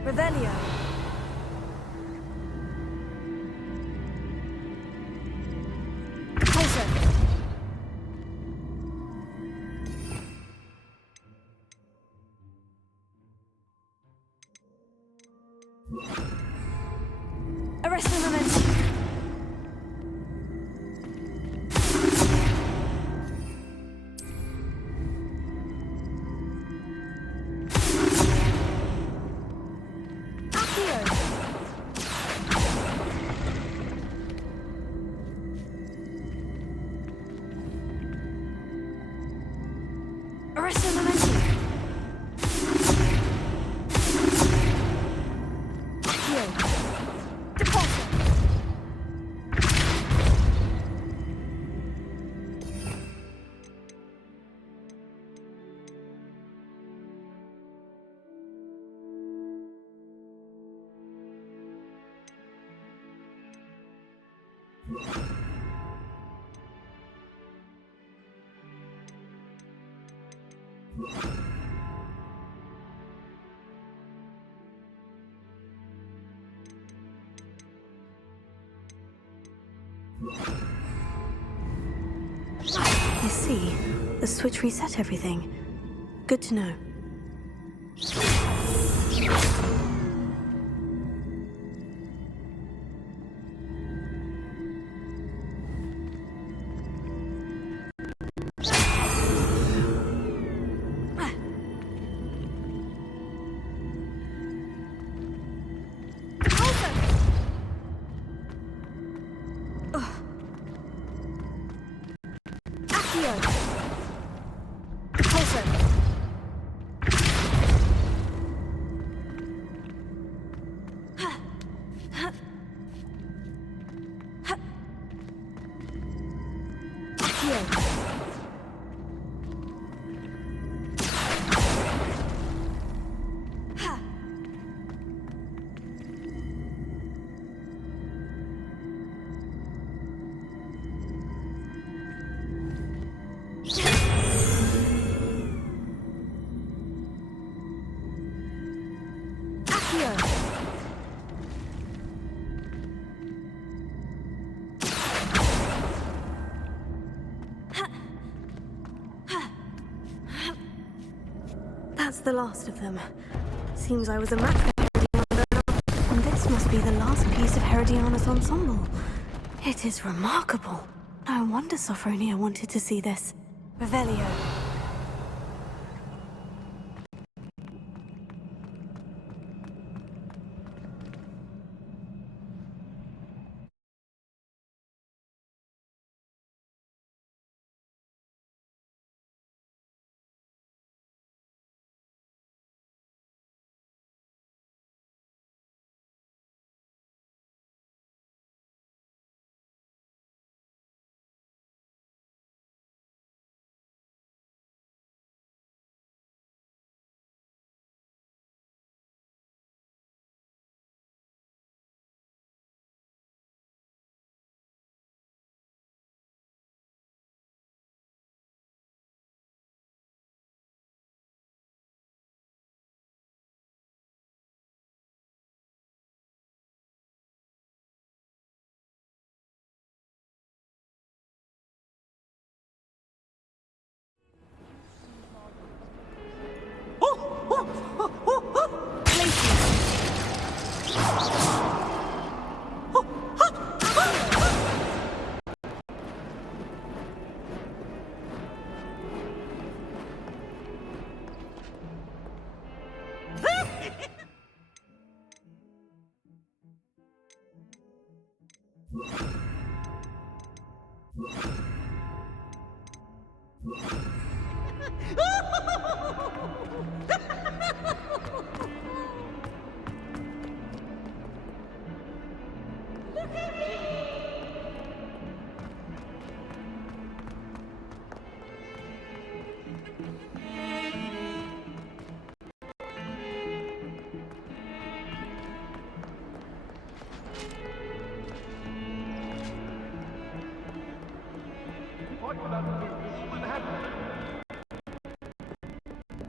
Revelio. Arrest the momentum. Arrest the momentum. I see. The switch reset everything. Good to know. Revelio! That's the last of them. Seems I was a match for Herodiana. And this must be the last piece of Herodiana's ensemble. It is remarkable. No wonder Sophronia wanted to see this. Revelio.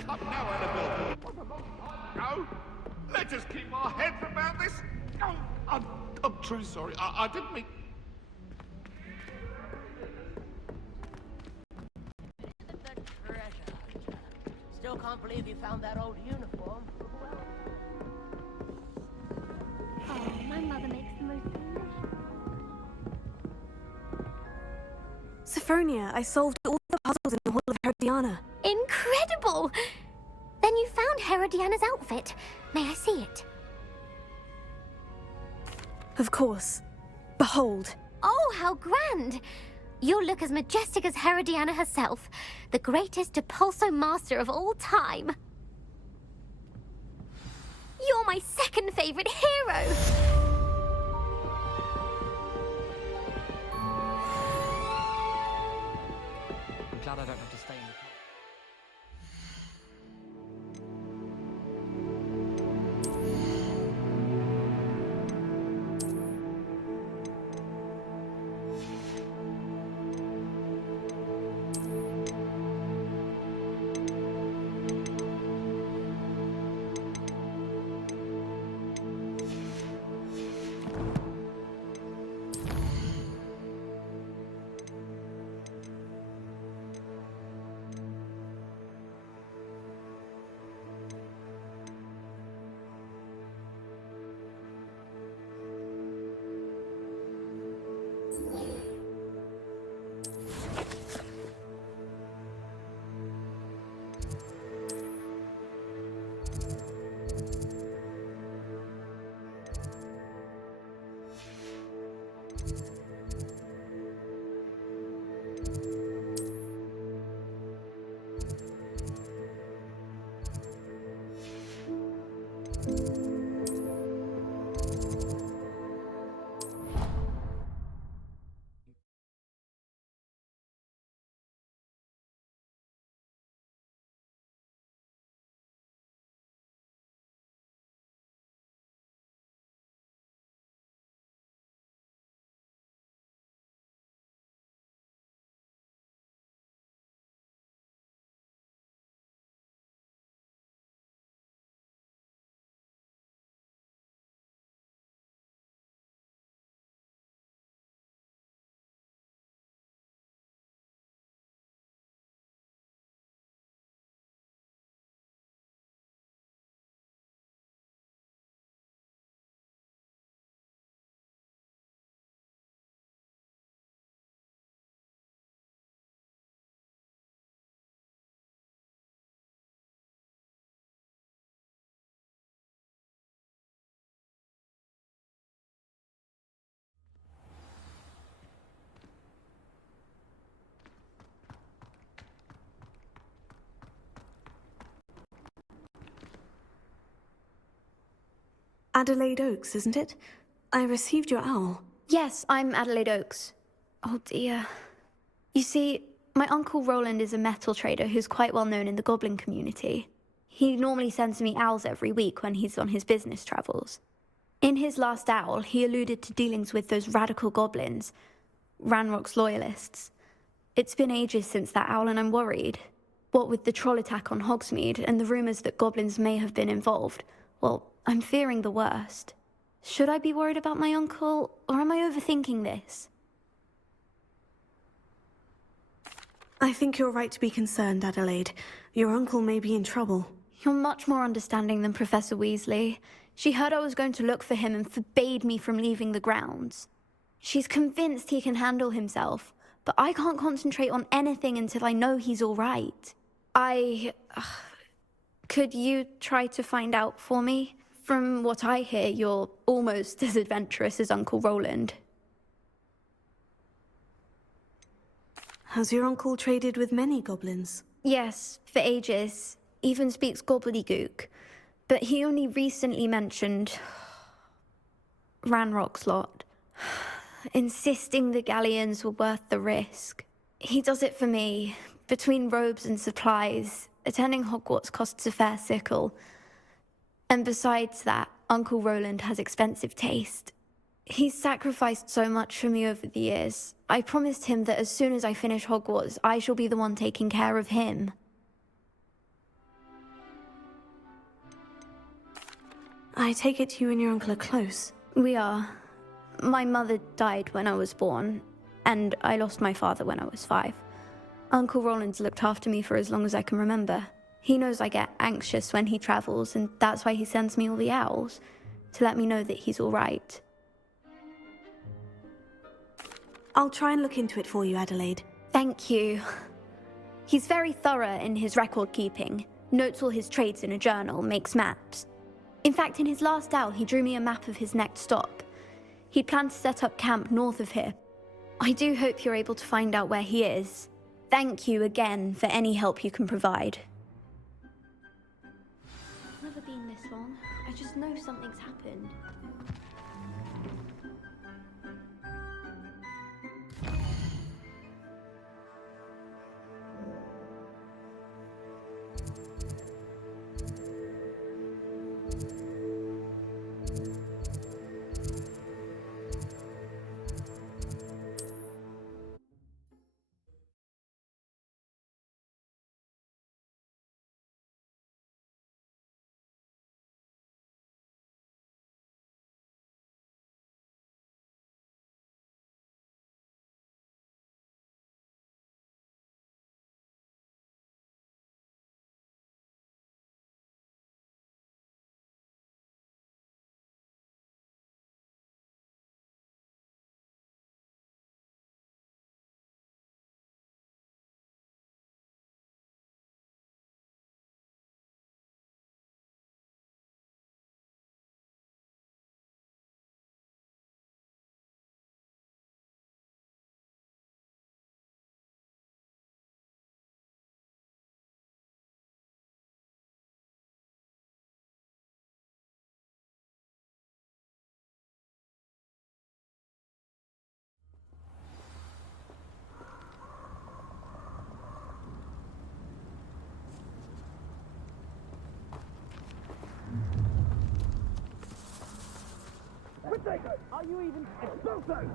Come now, Annabelle. No, let us keep our heads about this. No, I'm truly sorry. I didn't mean. Still can't believe you found that old uniform. Oh, my mother makes the most delicious. Sophronia, I solved all the puzzles in the Hall of Herodiana. Incredible! Then you found Herodiana's outfit. May I see it? Of course. Behold. Oh, how grand! You'll look as majestic as Herodiana herself, the greatest Depulso master of all time. You're my second favorite hero! I'm glad I don't have to stay in the Adelaide Oaks, isn't it? I received your owl. Yes, I'm Adelaide Oaks. Oh dear. You see, my Uncle Roland is a metal trader who's quite well known in the goblin community. He normally sends me owls every week when he's on his business travels. In his last owl, he alluded to dealings with those radical goblins, Ranrock's loyalists. It's been ages since that owl and I'm worried. What with the troll attack on Hogsmeade and the rumours that goblins may have been involved, well, I'm fearing the worst. Should I be worried about my uncle, or am I overthinking this? I think you're right to be concerned, Adelaide. Your uncle may be in trouble. You're much more understanding than Professor Weasley. She heard I was going to look for him and forbade me from leaving the grounds. She's convinced he can handle himself, but I can't concentrate on anything until I know he's all right. Could you try to find out for me? From what I hear, you're almost as adventurous as Uncle Roland. Has your uncle traded with many goblins? Yes, for ages. Even speaks gobbledygook. But he only recently mentioned Ranrock's lot, insisting the galleons were worth the risk. He does it for me. Between robes and supplies, attending Hogwarts costs a fair sickle. And besides that, Uncle Roland has expensive taste. He's sacrificed so much for me over the years. I promised him that as soon as I finish Hogwarts, I shall be the one taking care of him. I take it you and your uncle are close. We are. My mother died when I was born, and I lost my father when I was 5. Uncle Roland's looked after me for as long as I can remember. He knows I get anxious when he travels, and that's why he sends me all the owls, to let me know that he's all right. I'll try and look into it for you, Adelaide. Thank you. He's very thorough in his record keeping, notes all his trades in a journal, makes maps. In fact, in his last owl, he drew me a map of his next stop. He'd planned to set up camp north of here. I do hope you're able to find out where he is. Thank you again for any help you can provide. I've never been this long. I just know something's happened. Are you even expulso?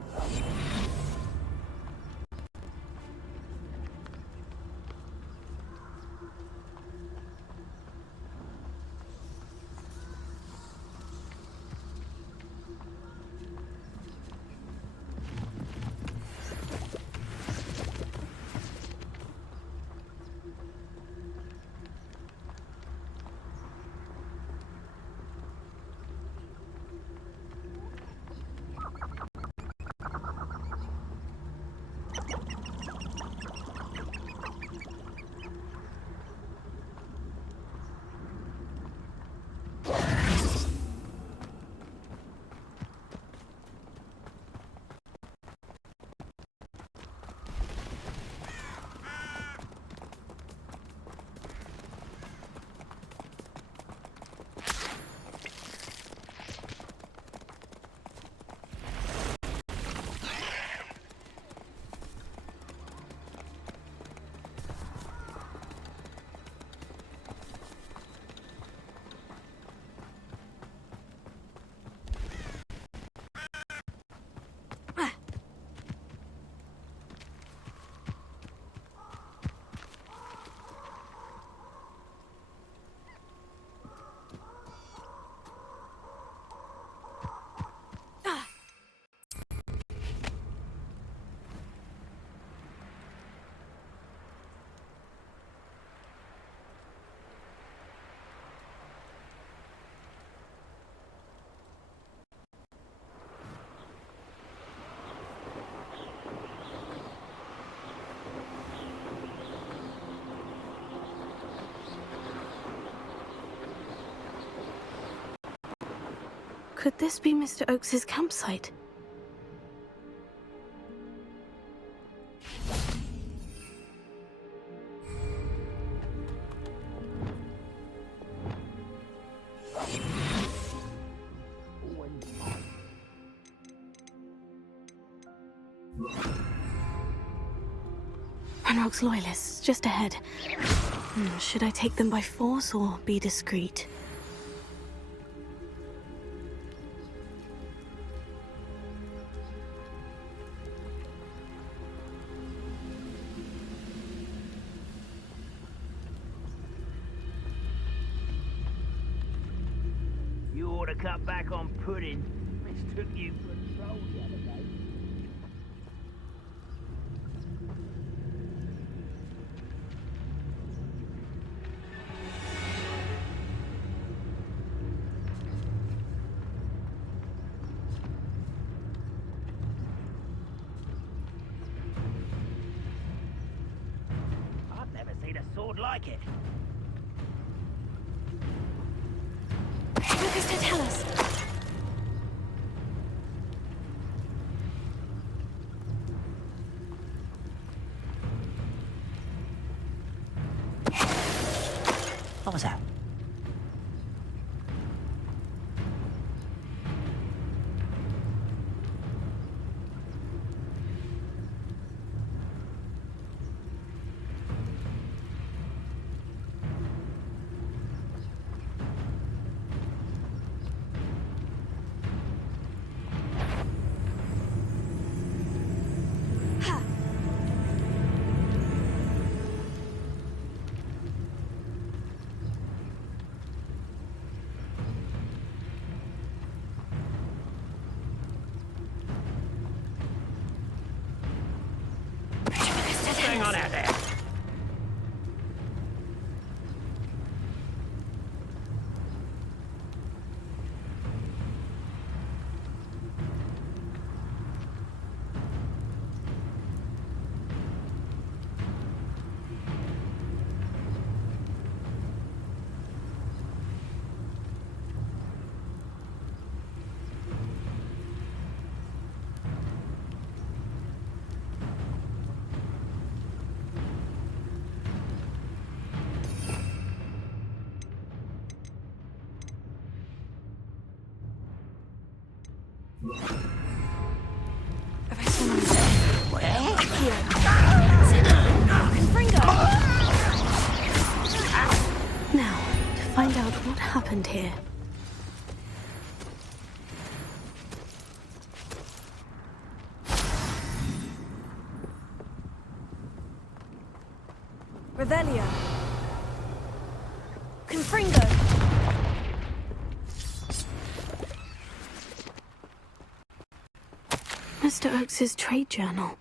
Could this be Mr. Oakes's campsite? Ranrock's loyalists, just ahead. Should I take them by force or be discreet? You ought to cut back on pudding. Mistook you for a troll the other day. I've never seen a sword like it. Focus to tell us. What was that? Hang on out there. Now, to find out what happened here. Revelio. Confringo. Mr. Oakes's trade journal.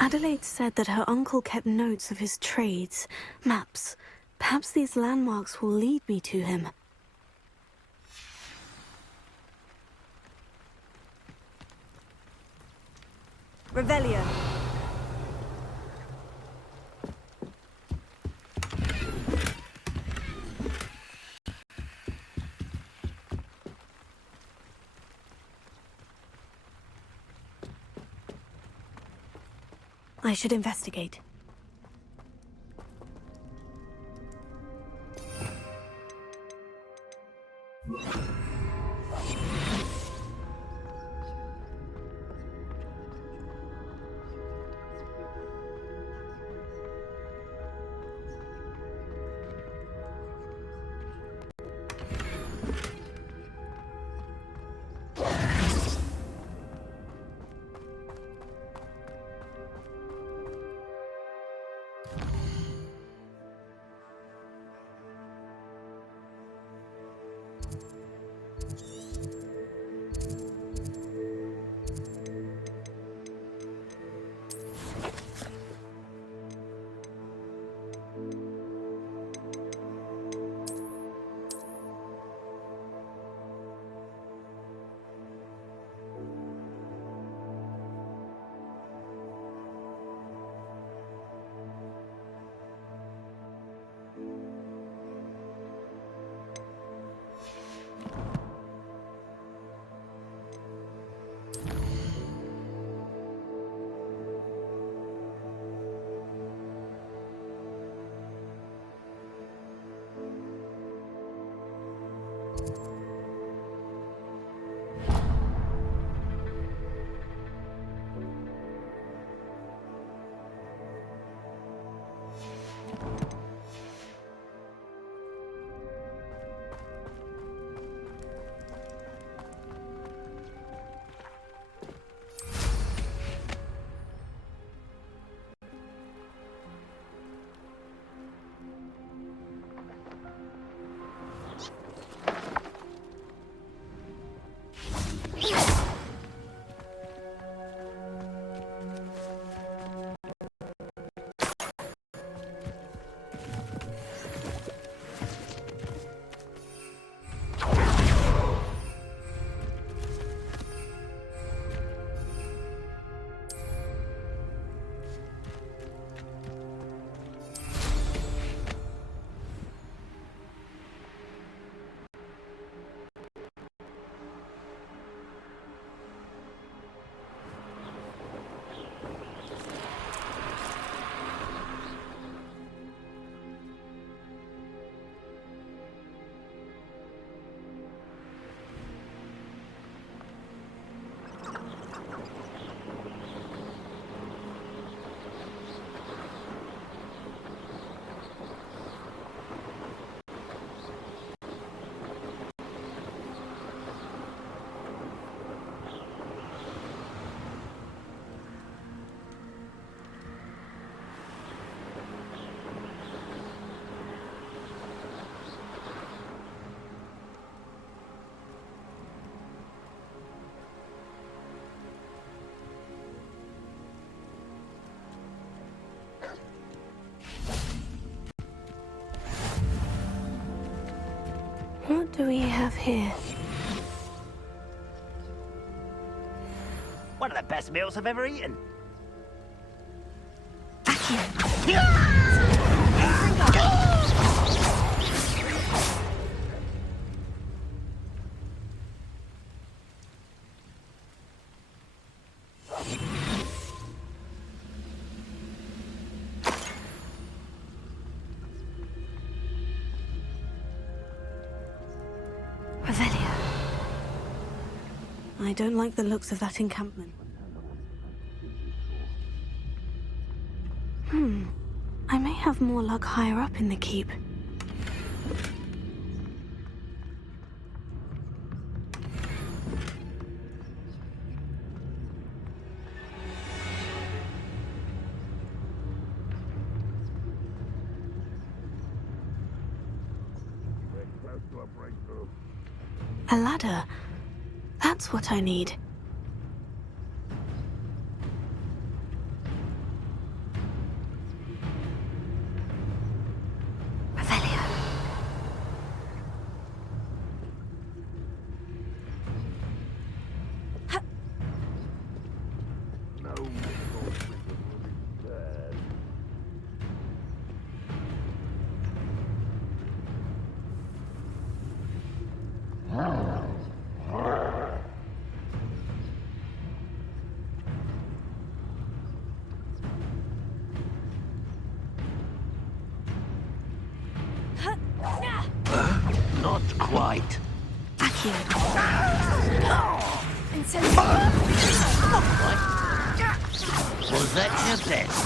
Adelaide said that her uncle kept notes of his trades, maps. Perhaps these landmarks will lead me to him. Revelio. I should investigate. do we have here? One of the best meals I've ever eaten. Revelio. I don't like the looks of that encampment. I may have more luck higher up in the keep. A ladder. That's what I need. Not quite. Was that your best?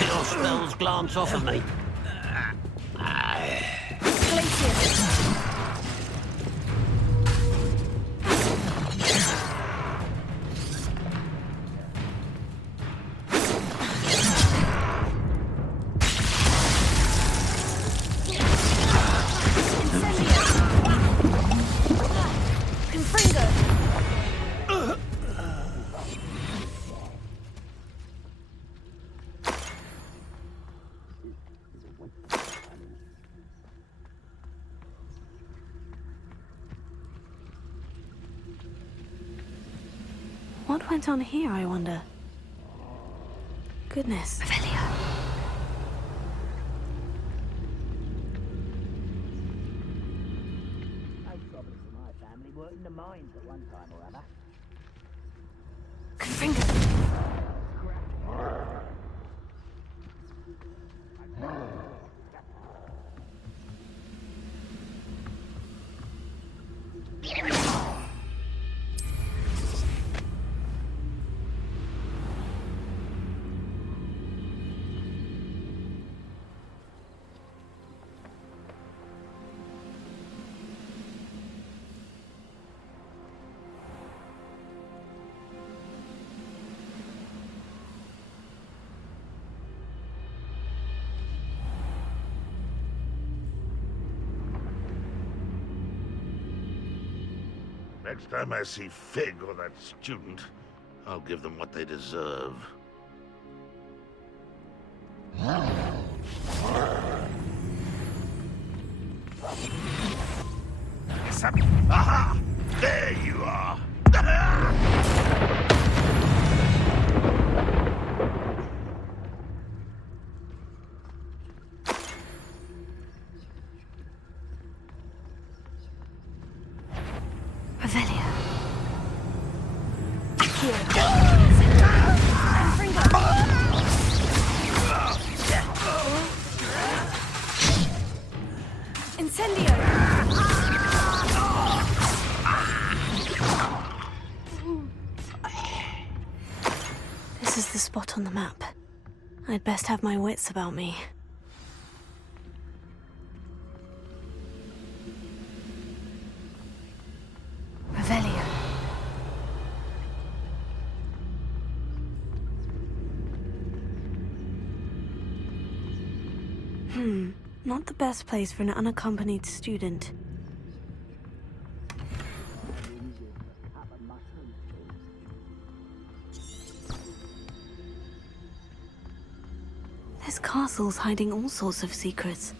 Your spells glance off of me. What went on here, I wonder? Goodness. Revelio. I've problems with my family working the mines at one time or other. Next time I see Fig or that student, I'll give them what they deserve. Aha! There you are! Revelio. Incendio! This is the spot on the map. I'd best have my wits about me. Revelio. Not the best place for an unaccompanied student. This castle's hiding all sorts of secrets.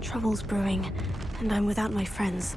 Trouble's brewing, and I'm without my friends.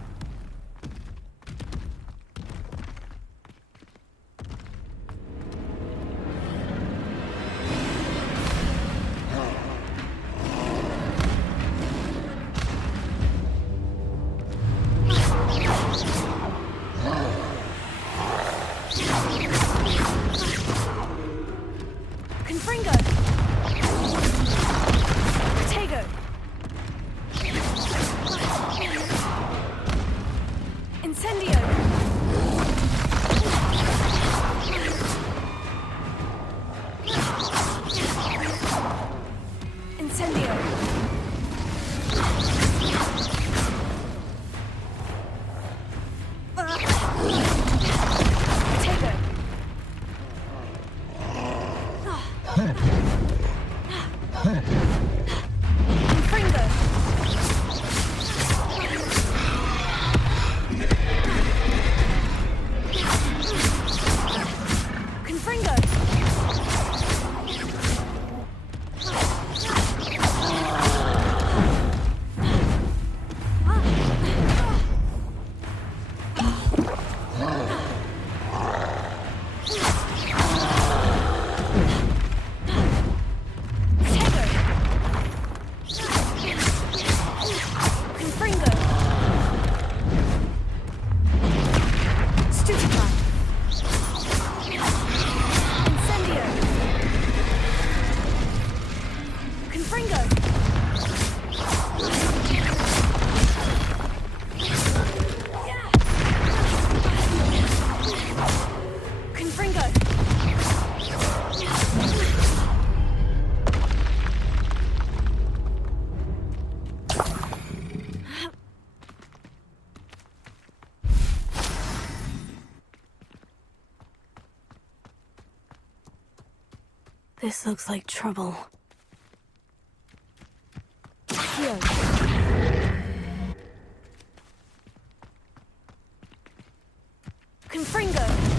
This looks like trouble. Here. Confringo!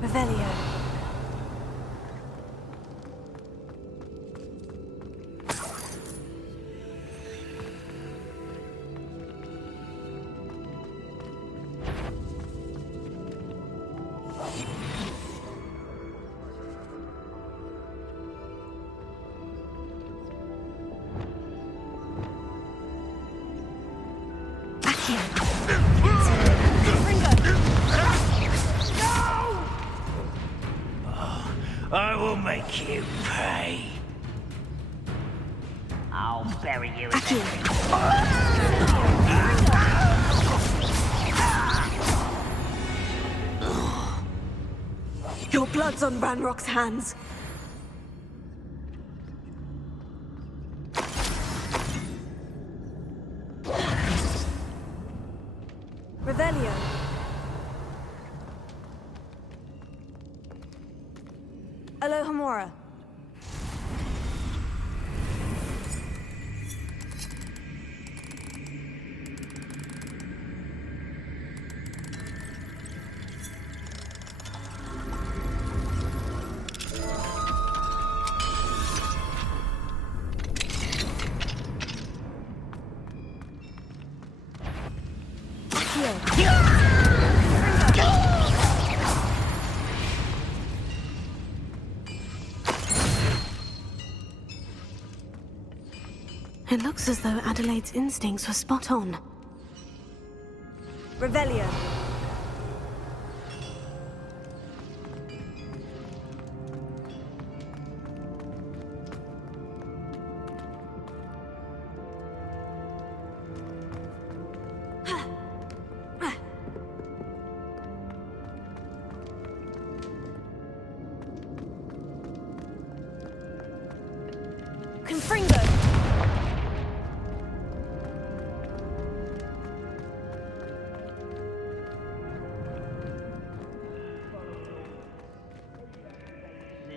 Revelio. I will make you pay. I'll bury you in Your blood's on Ranrock's hands. Revelio. Alohomora. It looks as though Adelaide's instincts were spot on. Revelio. Confringo.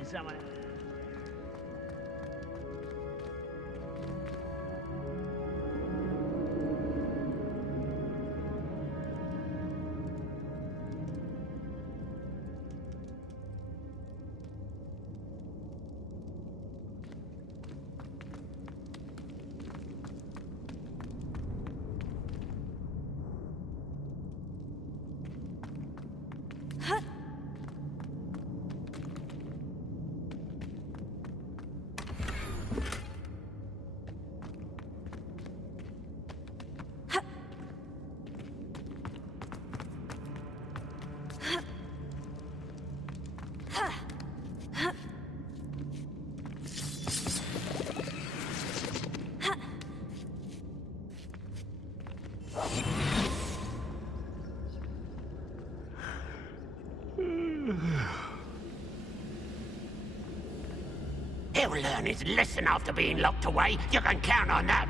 someone. He'll learn his lesson after being locked away. You can count on that.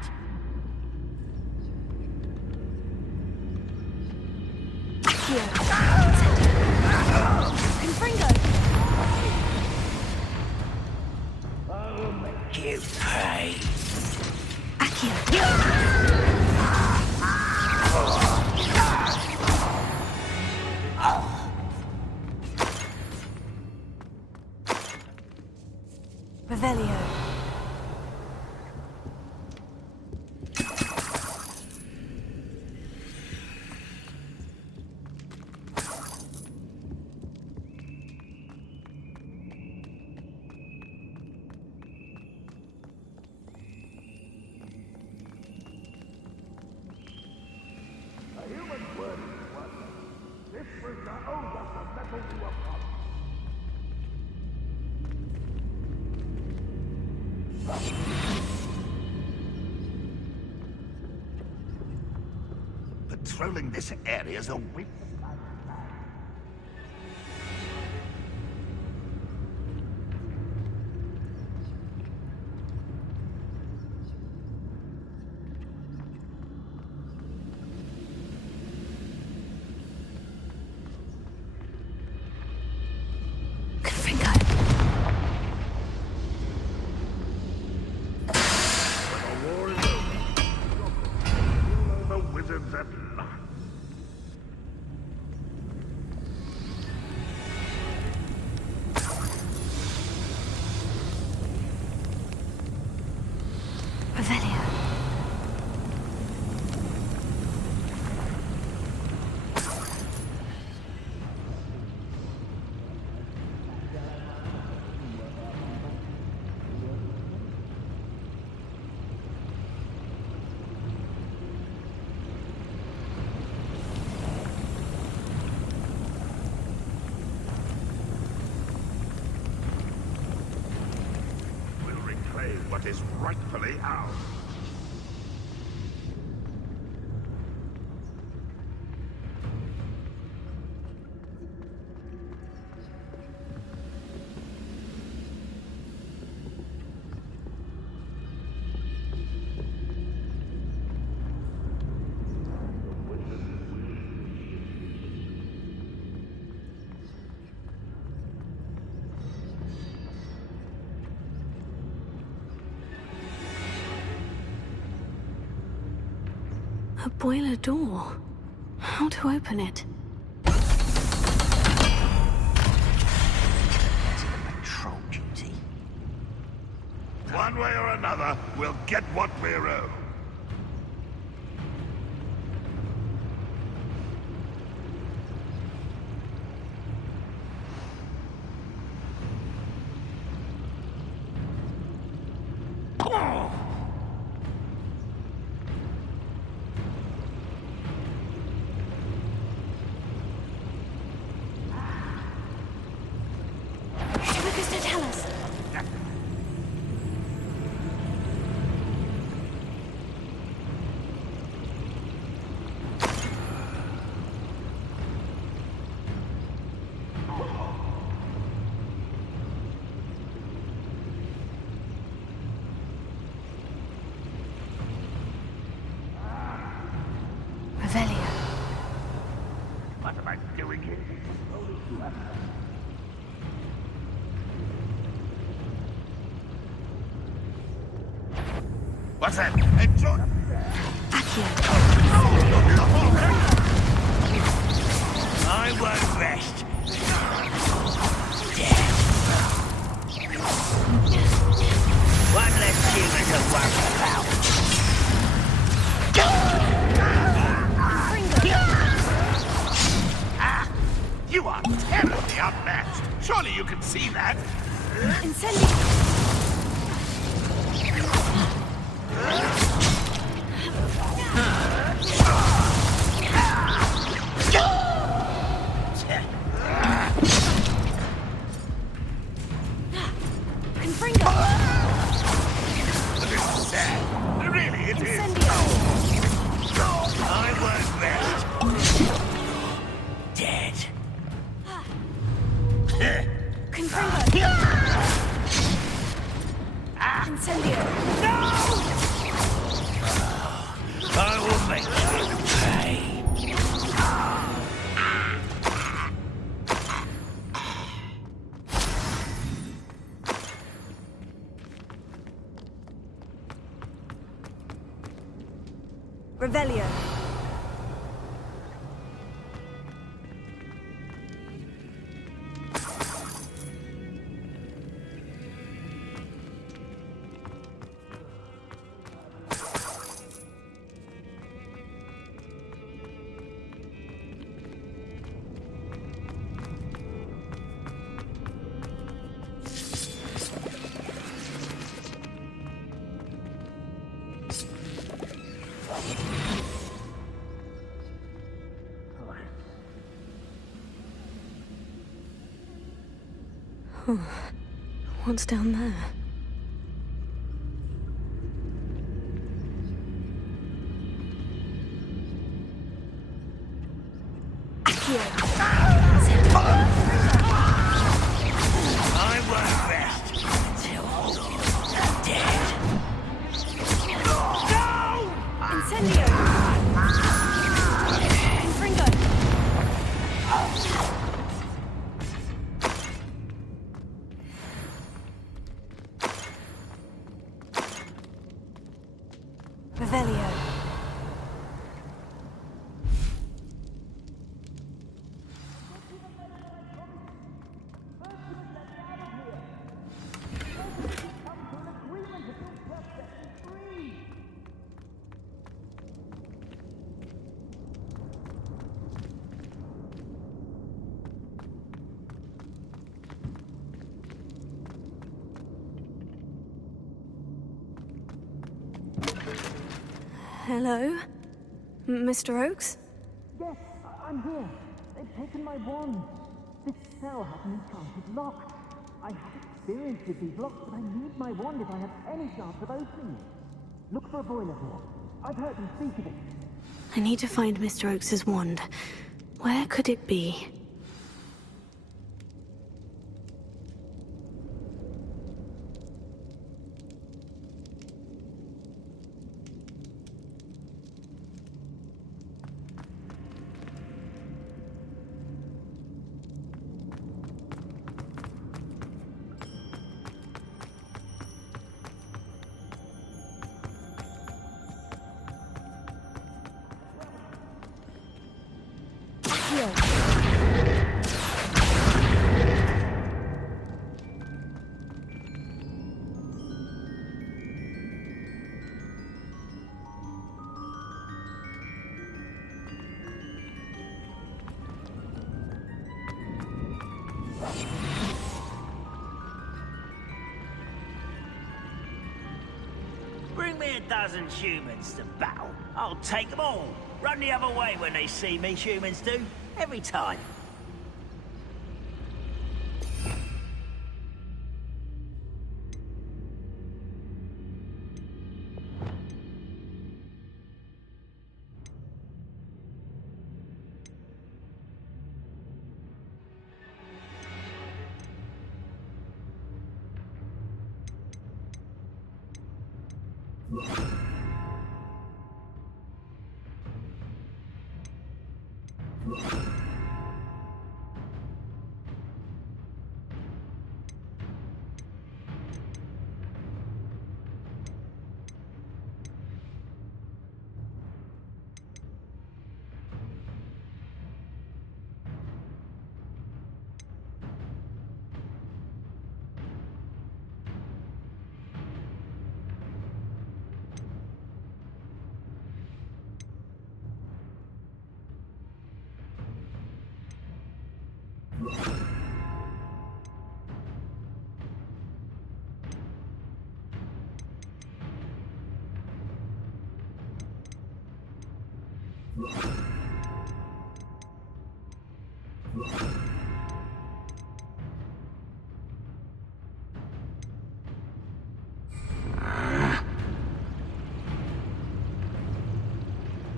I'll make you pay. Revelio. A human's word is one. This prisoner owes us a metal to a promise. Patrolling this area is a waste. Revelio. What is rightfully ours. A boiler door. How to open it? Patrol duty. One way or another, we'll get what we're owed. Revelio. What am I doing here? What's that? Hey, John! I won't rest. One less human to worry about. You are terribly outmatched. Surely you can see that. Incendio. Confringo. This is sad. Really, it is. I won't rest. Dead. Confringo. Incendio. No! I will make you pay. Revelio. What's down there? I won't rest until you're dead. No! Incendio! Confringo! Revelio. Hello? Mr. Oakes? Yes, I'm here. They've taken my wand. This cell has an enchanted lock. I have experience with these locks, but I need my wand if I have any chance of opening it. Look for a boiler here. I've heard them speak of it. I need to find Mr. Oakes's wand. Where could it be? Bring me a dozen humans to battle. I'll take them all. Run the other way when they see me, humans do. Every time.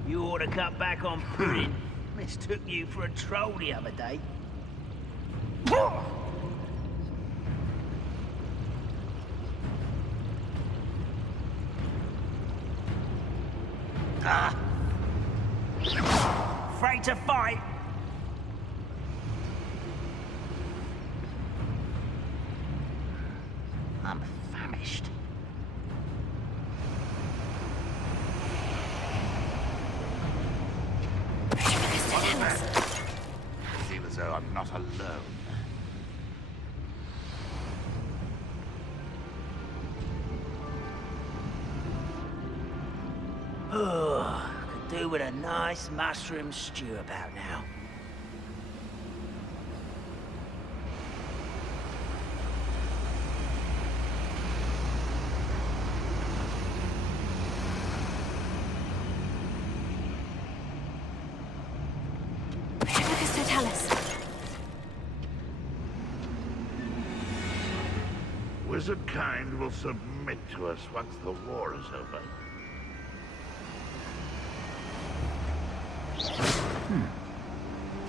You ought to cut back on pudding. Mistook you for a troll the other day. Afraid to fight? I'm famished. I feel as though I'm not alone. Oh, could do with a nice mushroom stew about now. Wizard kind will submit to us once the war is over.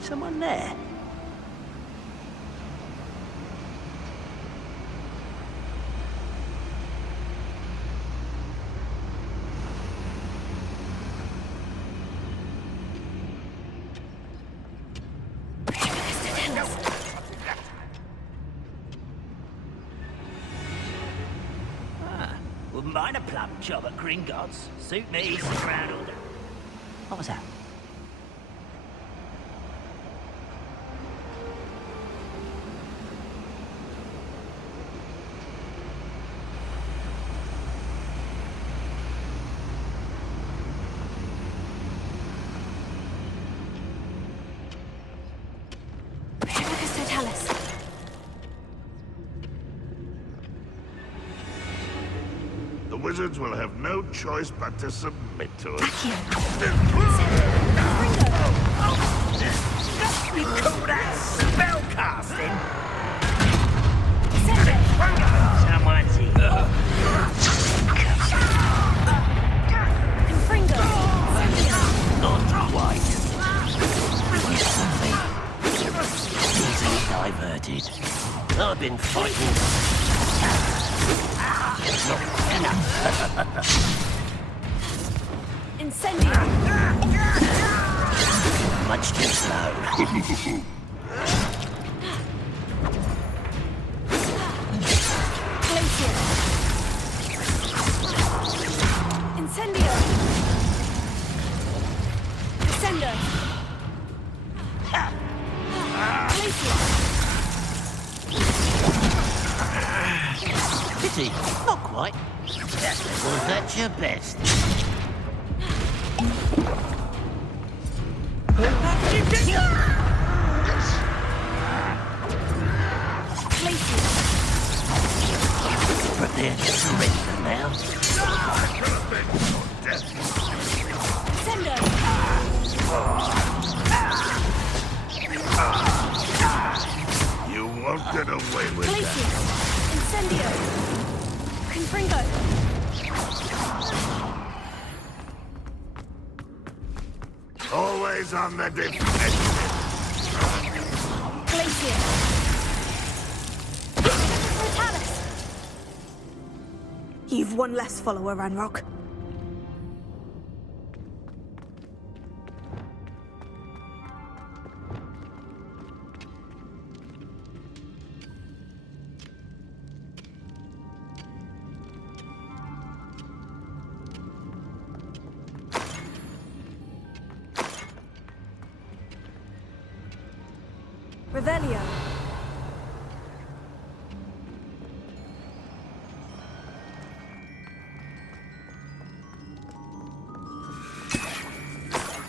Someone there? Wouldn't mind a plum job at Gringotts. Suit me, sit around all day. What was that? The wizards will have no choice but to submit to us. You call that spellcasting? Someone's here. Not quite. Easily diverted. I've been fighting. Incendio! Much too slow. Incendio! Descendo! Pity, not quite. Was that your best? Prepare to surrender now. You won't get away with Glacius! Incendio! Confringo! Always on the defensive. Glacius! Brutalis! You've one less follower, Ranrock. Revelio.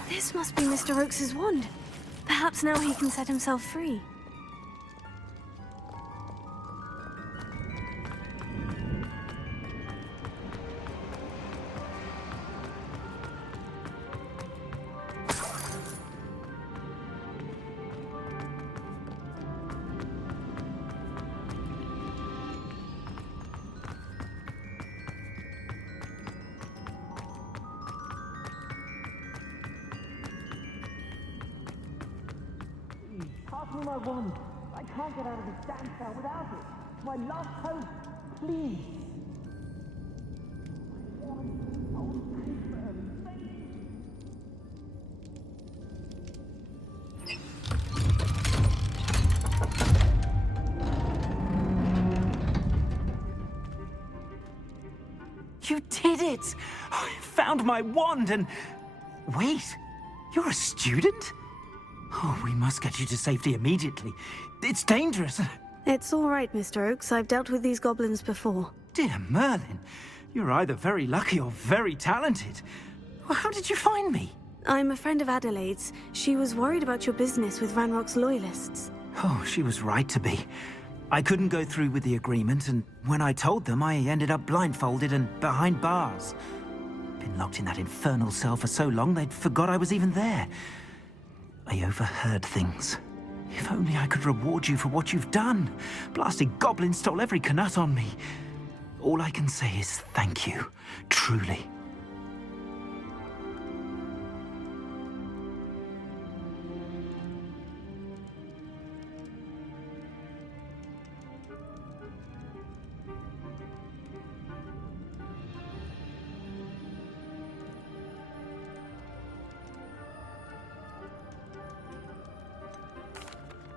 This must be Mr. Oakes's wand. Perhaps now he can set himself free. Pass me my wand. I can't get out of this damn cell without it. It's my last hope. Please. You did it! I found my wand and... Wait, you're a student? Oh, we must get you to safety immediately. It's dangerous. It's all right, Mr. Oakes. I've dealt with these goblins before. Dear Merlin, you're either very lucky or very talented. Well, how did you find me? I'm a friend of Adelaide's. She was worried about your business with Ranrock's loyalists. Oh, she was right to be. I couldn't go through with the agreement, and when I told them, I ended up blindfolded and behind bars. Been locked in that infernal cell for so long, they'd forgot I was even there. I overheard things. If only I could reward you for what you've done. Blasted goblin stole every canut on me. All I can say is thank you, truly.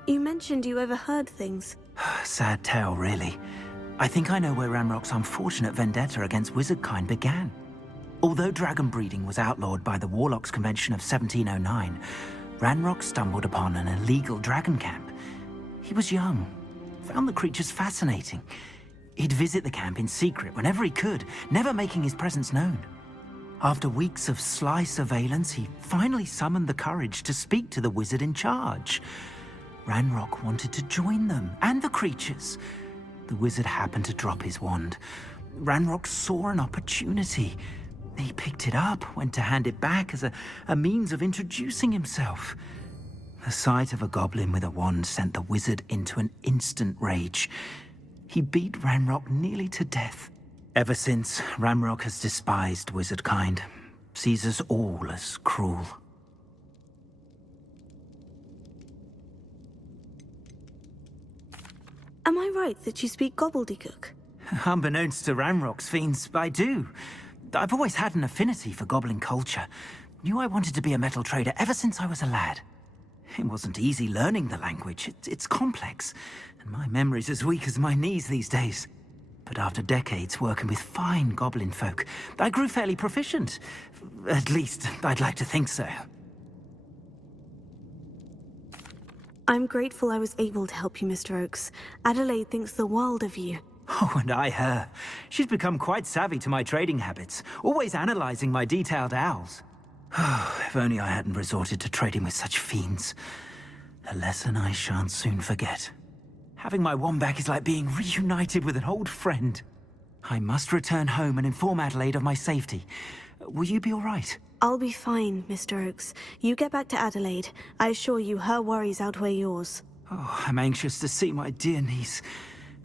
You mentioned you overheard things. Sad tale, really. I think I know where Ranrock's unfortunate vendetta against wizardkind began. Although dragon breeding was outlawed by the Warlocks Convention of 1709, Ranrock stumbled upon an illegal dragon camp. He was young, found the creatures fascinating. He'd visit the camp in secret whenever he could, never making his presence known. After weeks of sly surveillance, he finally summoned the courage to speak to the wizard in charge. Ranrock wanted to join them, and the creatures. The wizard happened to drop his wand. Ranrock saw an opportunity. He picked it up, went to hand it back as a means of introducing himself. The sight of a goblin with a wand sent the wizard into an instant rage. He beat Ranrock nearly to death. Ever since, Ranrock has despised wizard kind, sees us all as cruel. Am I right that you speak gobbledygook? Unbeknownst to Ranrock's fiends, I do. I've always had an affinity for goblin culture. Knew I wanted to be a metal trader ever since I was a lad. It wasn't easy learning the language. It's complex, and my memory's as weak as my knees these days. But after decades working with fine goblin folk, I grew fairly proficient. At least, I'd like to think so. I'm grateful I was able to help you, Mr. Oakes. Adelaide thinks the world of you. Oh, and I her. She's become quite savvy to my trading habits, always analyzing my detailed owls. If only I hadn't resorted to trading with such fiends. A lesson I shan't soon forget. Having my wand back is like being reunited with an old friend. I must return home and inform Adelaide of my safety. Will you be all right? I'll be fine, Mr. Oakes. You get back to Adelaide. I assure you her worries outweigh yours. Oh, I'm anxious to see my dear niece.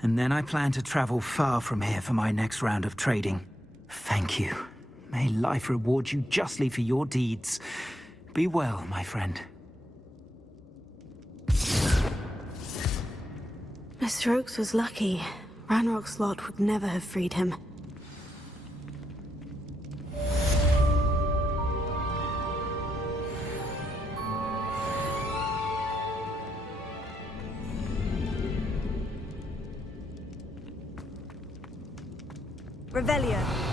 And then I plan to travel far from here for my next round of trading. Thank you. May life reward you justly for your deeds. Be well, my friend. Mr. Oakes was lucky. Ranrock's lot would never have freed him. Revelio.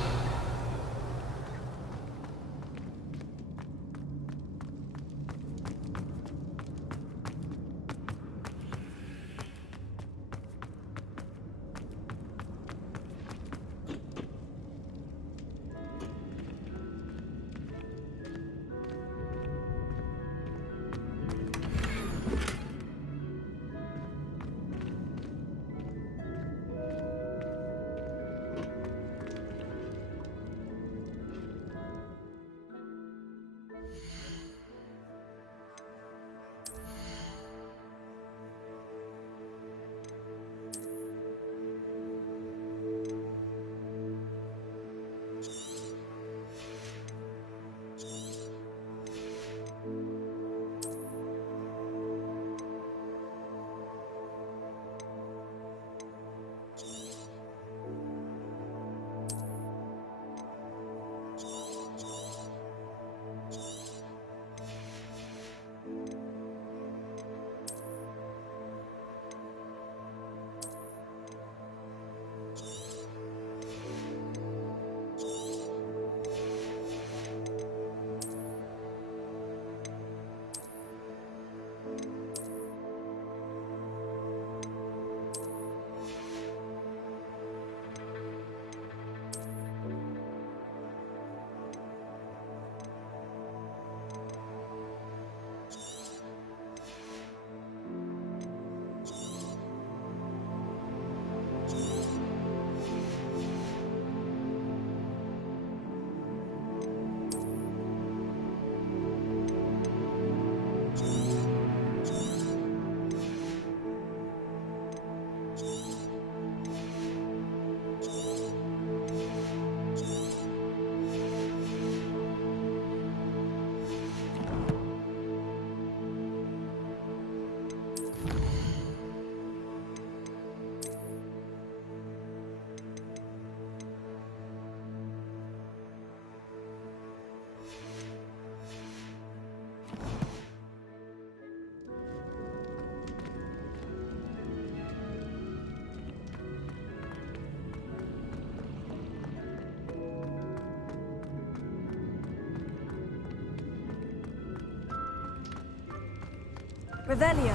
Revelio.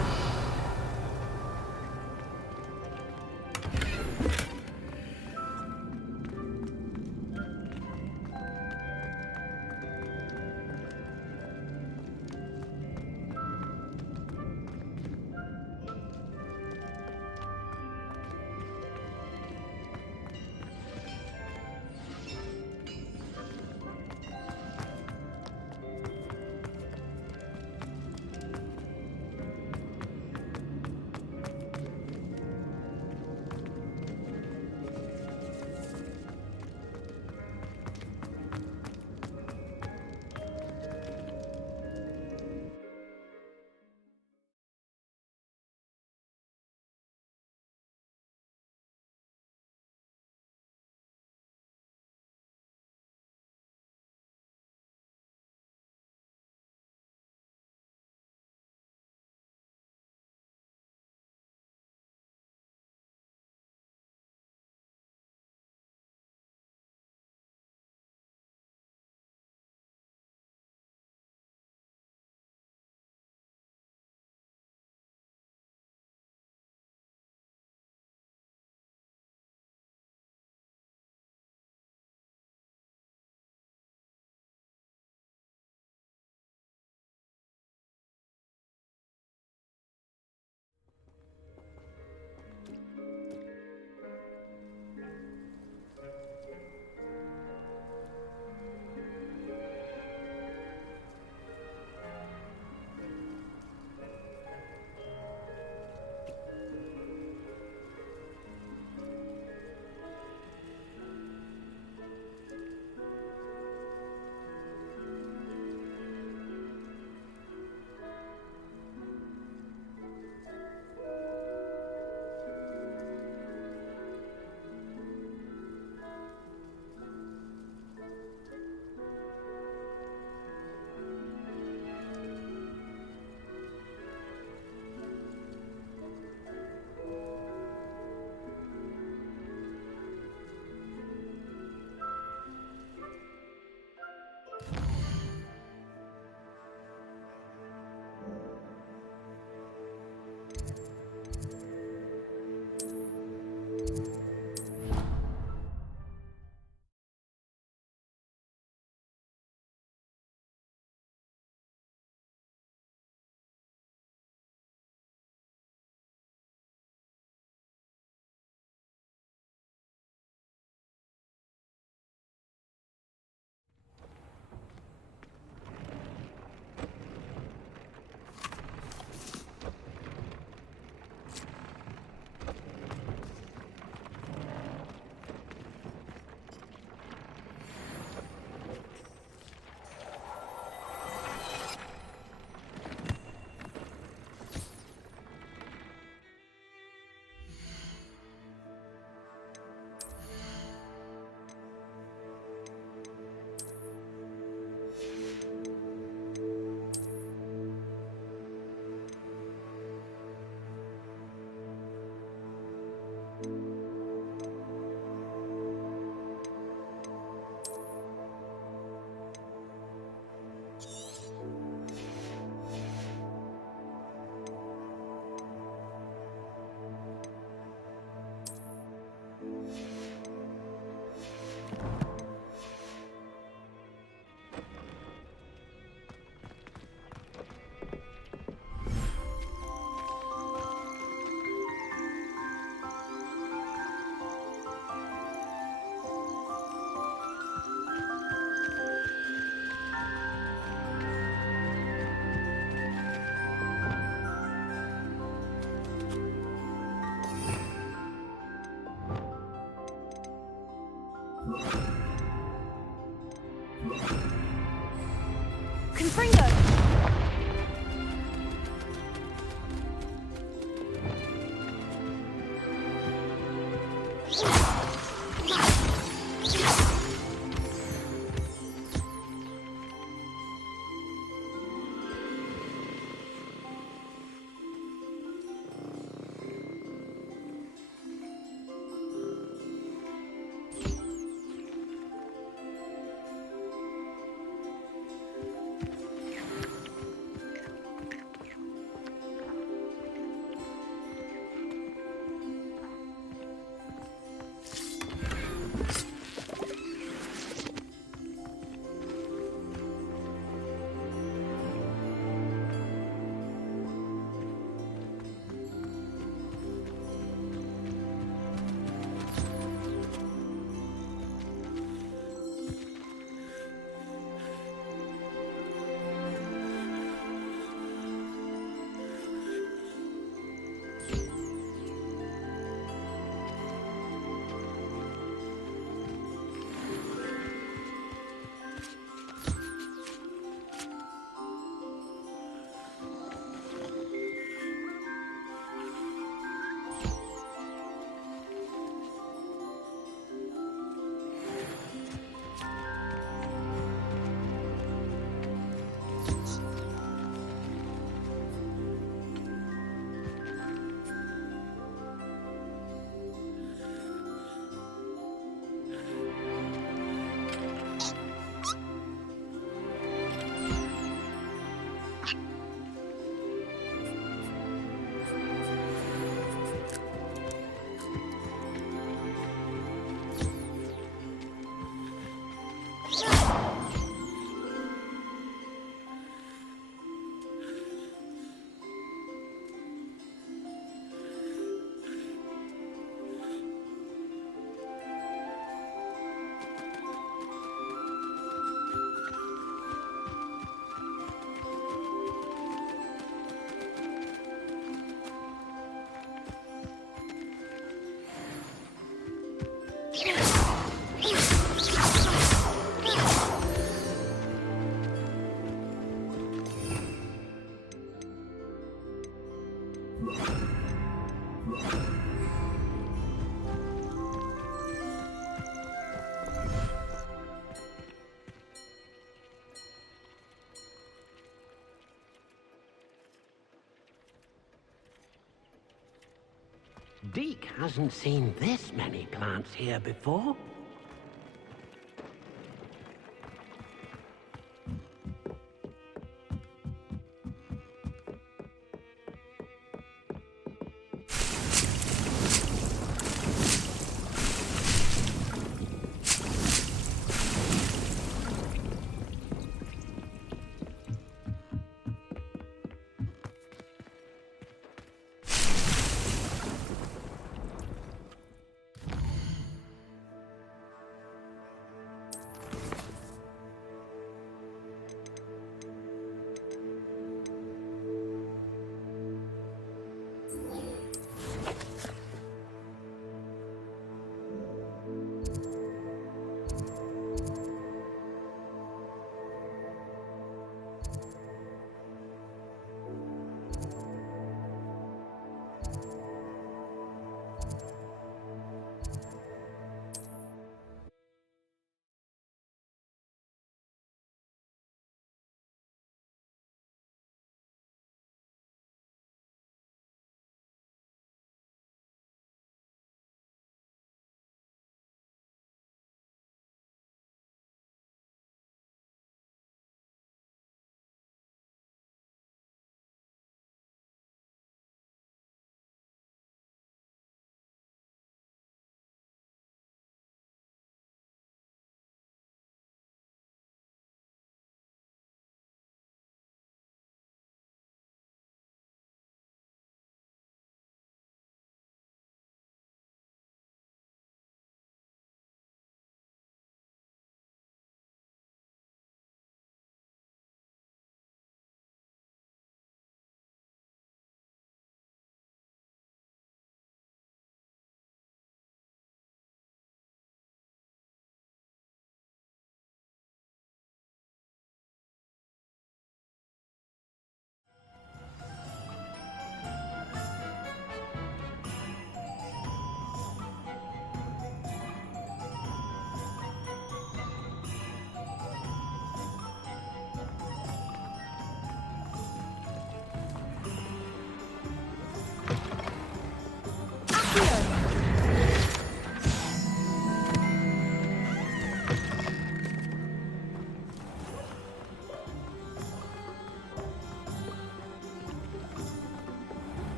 Deke hasn't seen this many plants here before.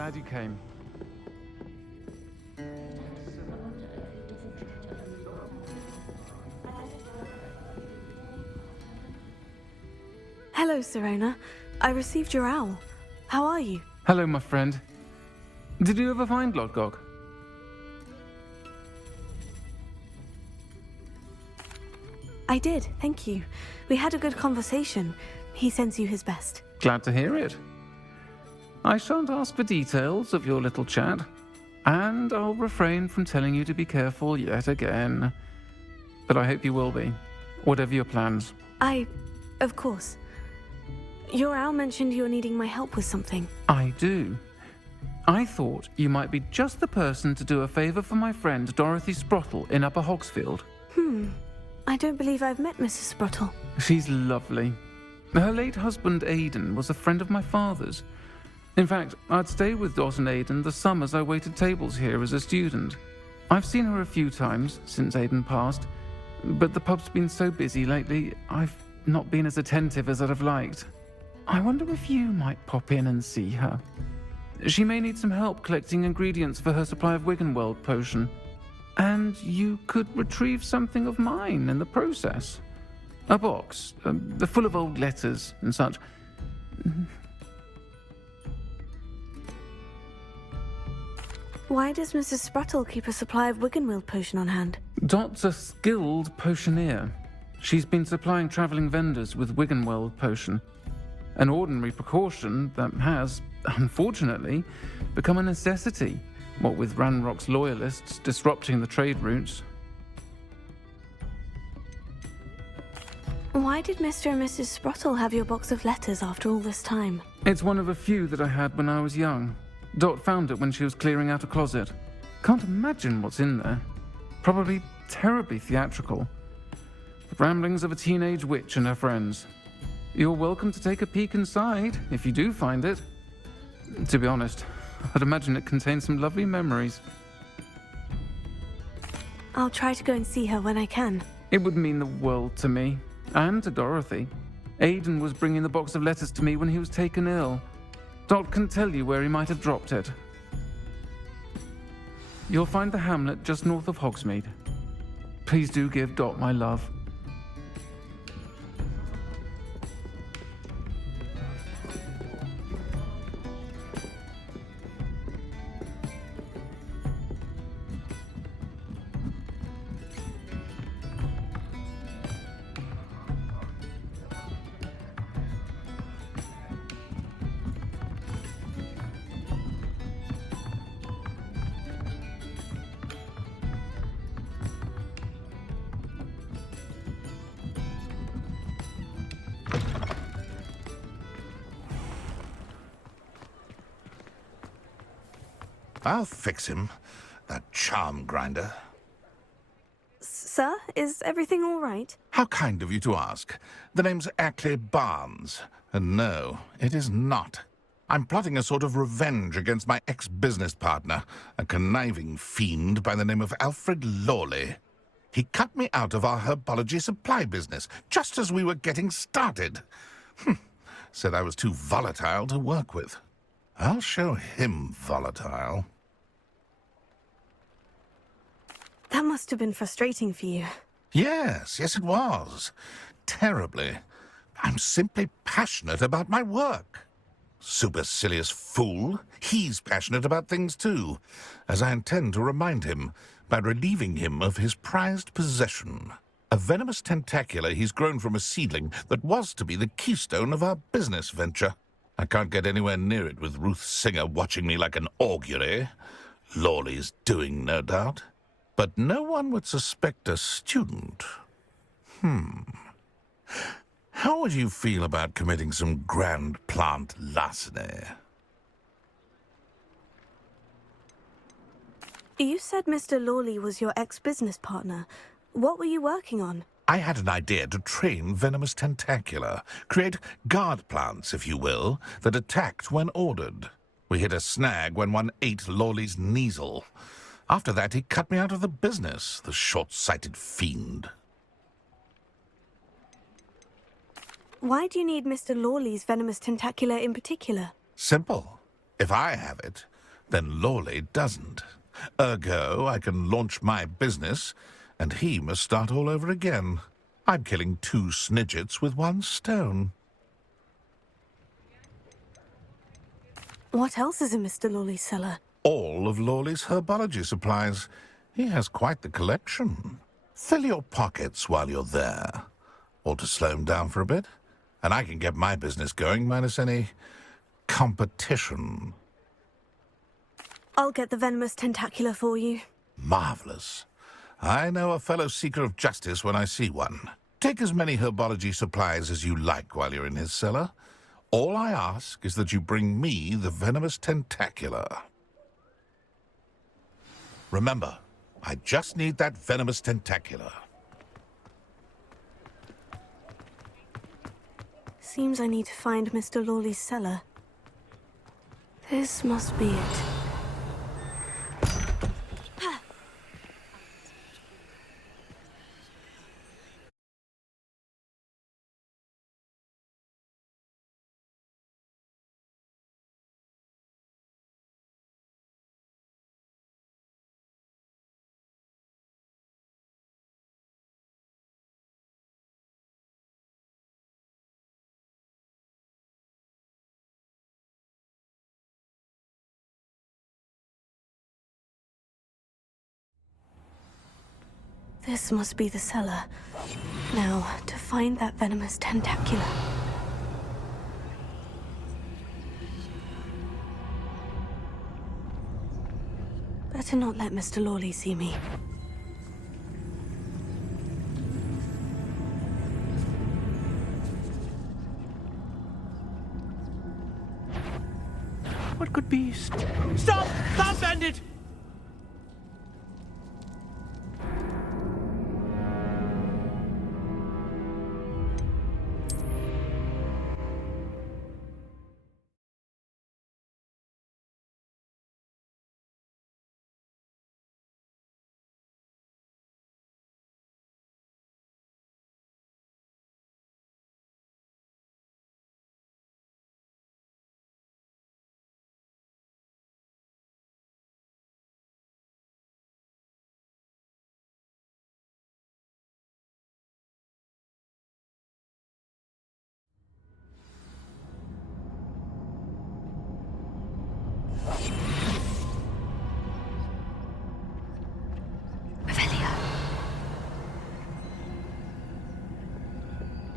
glad you came. Hello, Serona. I received your owl. How are you? Hello, my friend. Did you ever find Lodgok? I did, thank you. We had a good conversation. He sends you his best. Glad to hear it. I shan't ask for details of your little chat, and I'll refrain from telling you to be careful yet again. But I hope you will be, whatever your plans. Of course. Your owl mentioned you're needing my help with something. I do. I thought you might be just the person to do a favour for my friend Dorothy Sprottle in Upper Hogsfield. I don't believe I've met Mrs. Sprottle. She's lovely. Her late husband Aidan was a friend of my father's. In fact, I'd stay with Dot and Aidan the summers I waited tables here as a student. I've seen her a few times since Aidan passed, but the pub's been so busy lately, I've not been as attentive as I'd have liked. I wonder if you might pop in and see her. She may need some help collecting ingredients for her supply of Wiggenweld potion. And you could retrieve something of mine in the process. A box, full of old letters and such. Why does Mrs. Sprottle keep a supply of Wiggenweld potion on hand? Dot's a skilled potioneer. She's been supplying travelling vendors with Wiggenweld potion. An ordinary precaution that has, unfortunately, become a necessity, what with Ranrock's loyalists disrupting the trade routes. Why did Mr. and Mrs. Sprottle have your box of letters after all this time? It's one of a few that I had when I was young. Dot found it when she was clearing out a closet. Can't imagine what's in there. Probably terribly theatrical. The ramblings of a teenage witch and her friends. You're welcome to take a peek inside, if you do find it. To be honest, I'd imagine it contains some lovely memories. I'll try to go and see her when I can. It would mean the world to me, and to Dorothy. Aidan was bringing the box of letters to me when he was taken ill. Dot can tell you where he might have dropped it. You'll find the hamlet just north of Hogsmeade. Please do give Dot my love. I'll fix him, that charm grinder. Sir, is everything all right? How kind of you to ask. The name's Ackley Barnes, and no, it is not. I'm plotting a sort of revenge against my ex-business partner, a conniving fiend by the name of Alfred Lawley. He cut me out of our herbology supply business, just as we were getting started. Said I was too volatile to work with. I'll show him volatile. That must have been frustrating for you. Yes, it was. Terribly. I'm simply passionate about my work. Supercilious fool. He's passionate about things too, as I intend to remind him by relieving him of his prized possession. A venomous tentacula he's grown from a seedling that was to be the keystone of our business venture. I can't get anywhere near it with Ruth Singer watching me like an augury. Lawley's doing, no doubt. But no one would suspect a student. How would you feel about committing some grand plant larceny? You said Mr. Lawley was your ex-business partner. What were you working on? I had an idea to train venomous tentacula, create guard plants, if you will, that attacked when ordered. We hit a snag when one ate Lawley's Kneasel. After that, he cut me out of the business, the short-sighted fiend. Why do you need Mr. Lawley's venomous tentacula in particular? Simple. If I have it, then Lawley doesn't. Ergo, I can launch my business, and he must start all over again. I'm killing 2 snidgets with 1 stone. What else is in Mr. Lawley's cellar? All of Lawley's herbology supplies. He has quite the collection. Fill your pockets while you're there. Or to slow him down for a bit. And I can get my business going minus any competition. I'll get the venomous tentacula for you. Marvelous. I know a fellow seeker of justice when I see one. Take as many herbology supplies as you like while you're in his cellar. All I ask is that you bring me the venomous tentacula. Remember, I just need that venomous tentacula. Seems I need to find Mr. Lawley's cellar. This must be it. This must be the cellar. Now, to find that venomous tentacula. Better not let Mr. Lawley see me. What could be... Stop! Stop, bandit!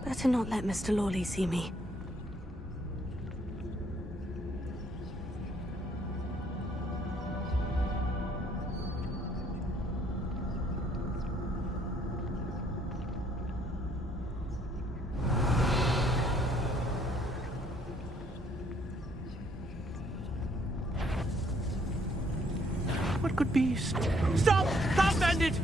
Better not let Mr. Lawley see me. What could be... Stop! Stop, bandit!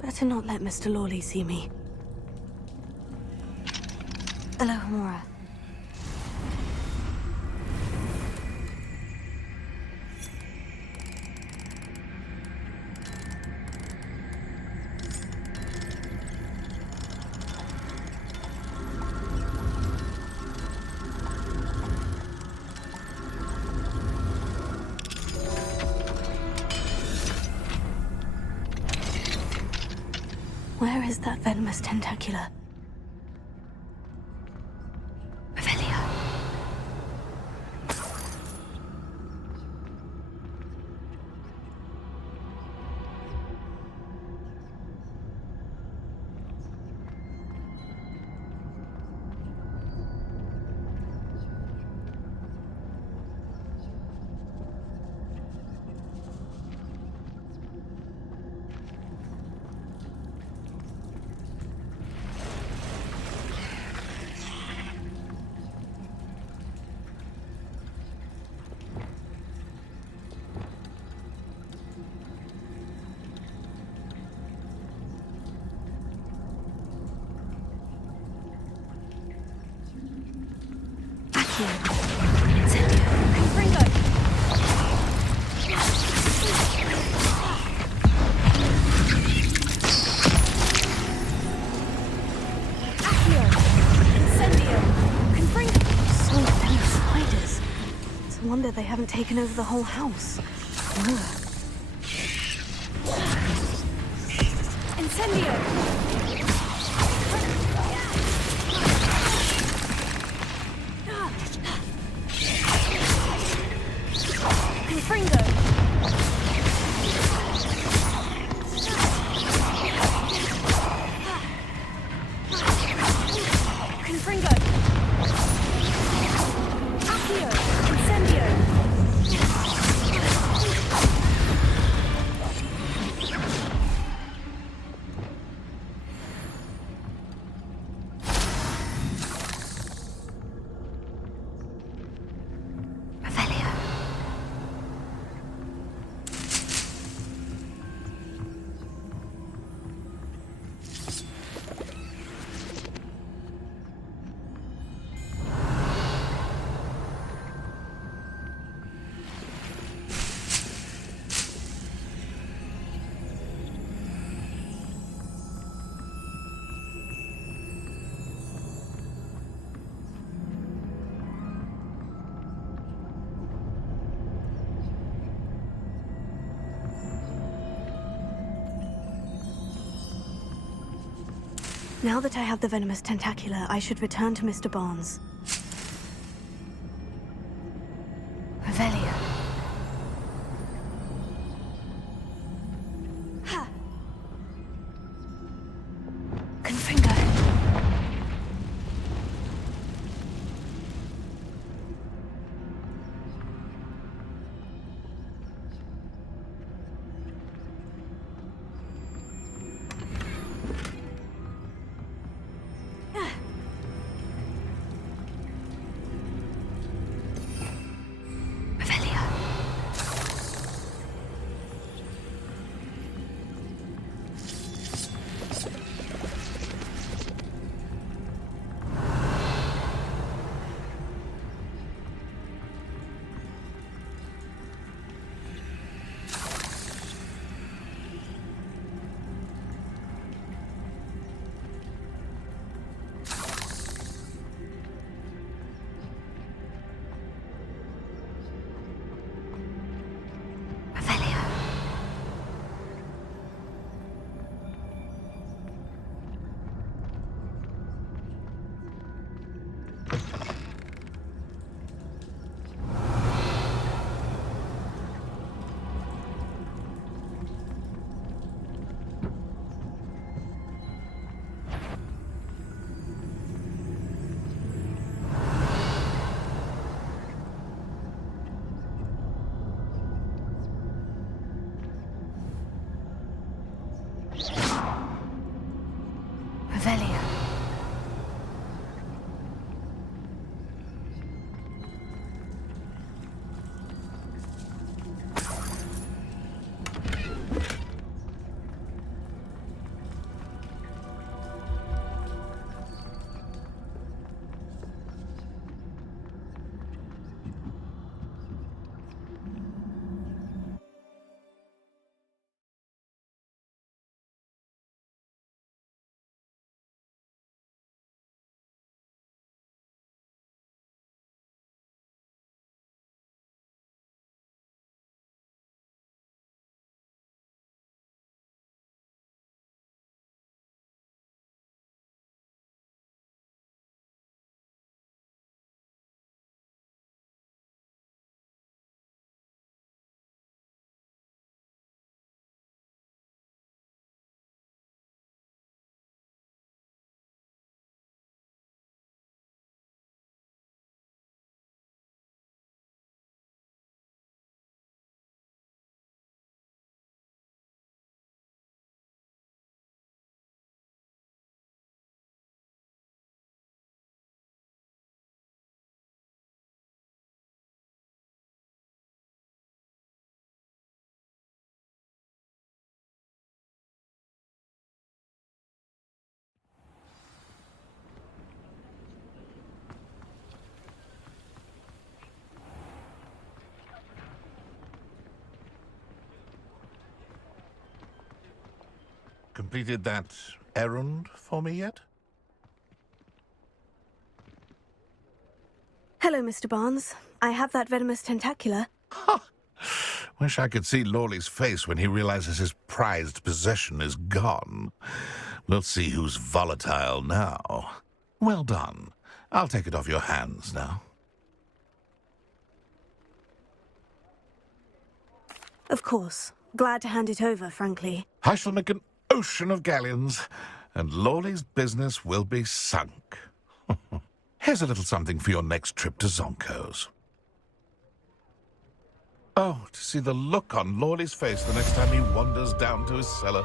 Better not let Mr. Lawley see me. Alohomora. Where is that venomous tentacula? Revelio. They haven't taken over the whole house. Incendio! Confringo! Confringo! Accio! Incendio! Now that I have the venomous tentacula, I should return to Mr. Barnes. Revelio. Ha! Confringo. completed that errand for me yet? Hello, Mr. Barnes. I have that venomous tentacula. Wish I could see Lawley's face when he realizes his prized possession is gone. We'll see who's volatile now. Well done. I'll take it off your hands now. Of course. Glad to hand it over, frankly. I shall make an ocean of galleons, and Lawley's business will be sunk. Here's a little something for your next trip to Zonko's. Oh, to see the look on Lawley's face the next time he wanders down to his cellar.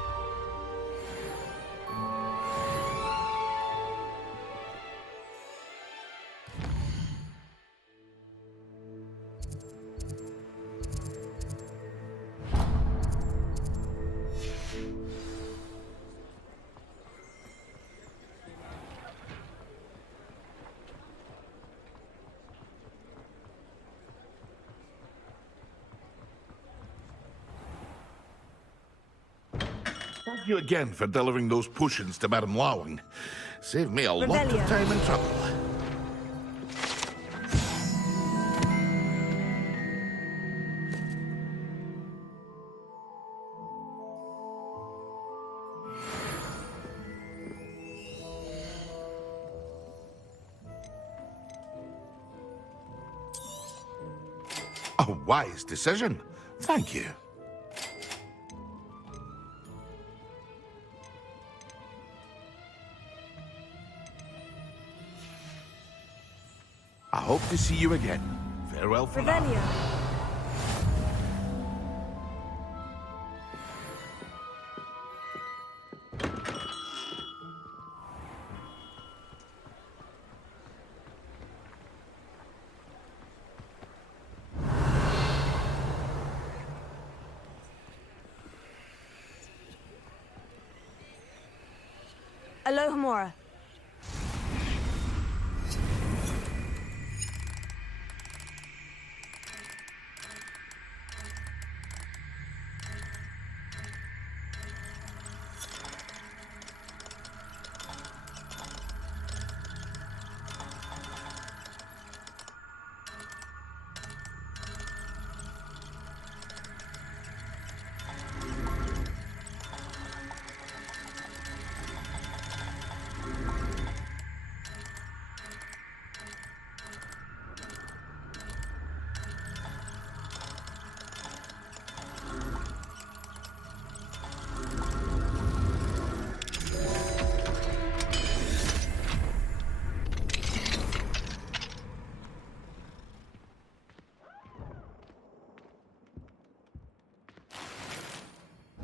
Thank you again for delivering those potions to Madame Lawing. Saved me a lot of time and trouble. A wise decision. Thank you. I hope to see you again. Farewell for now. Alohomora.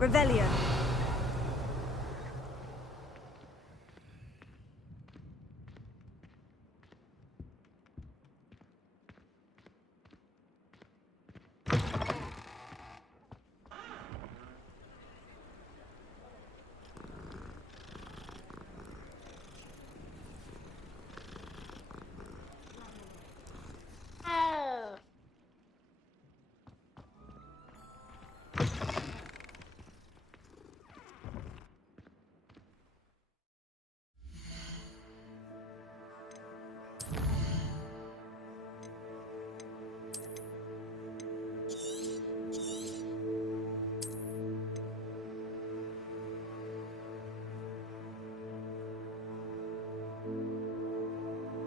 Revelio.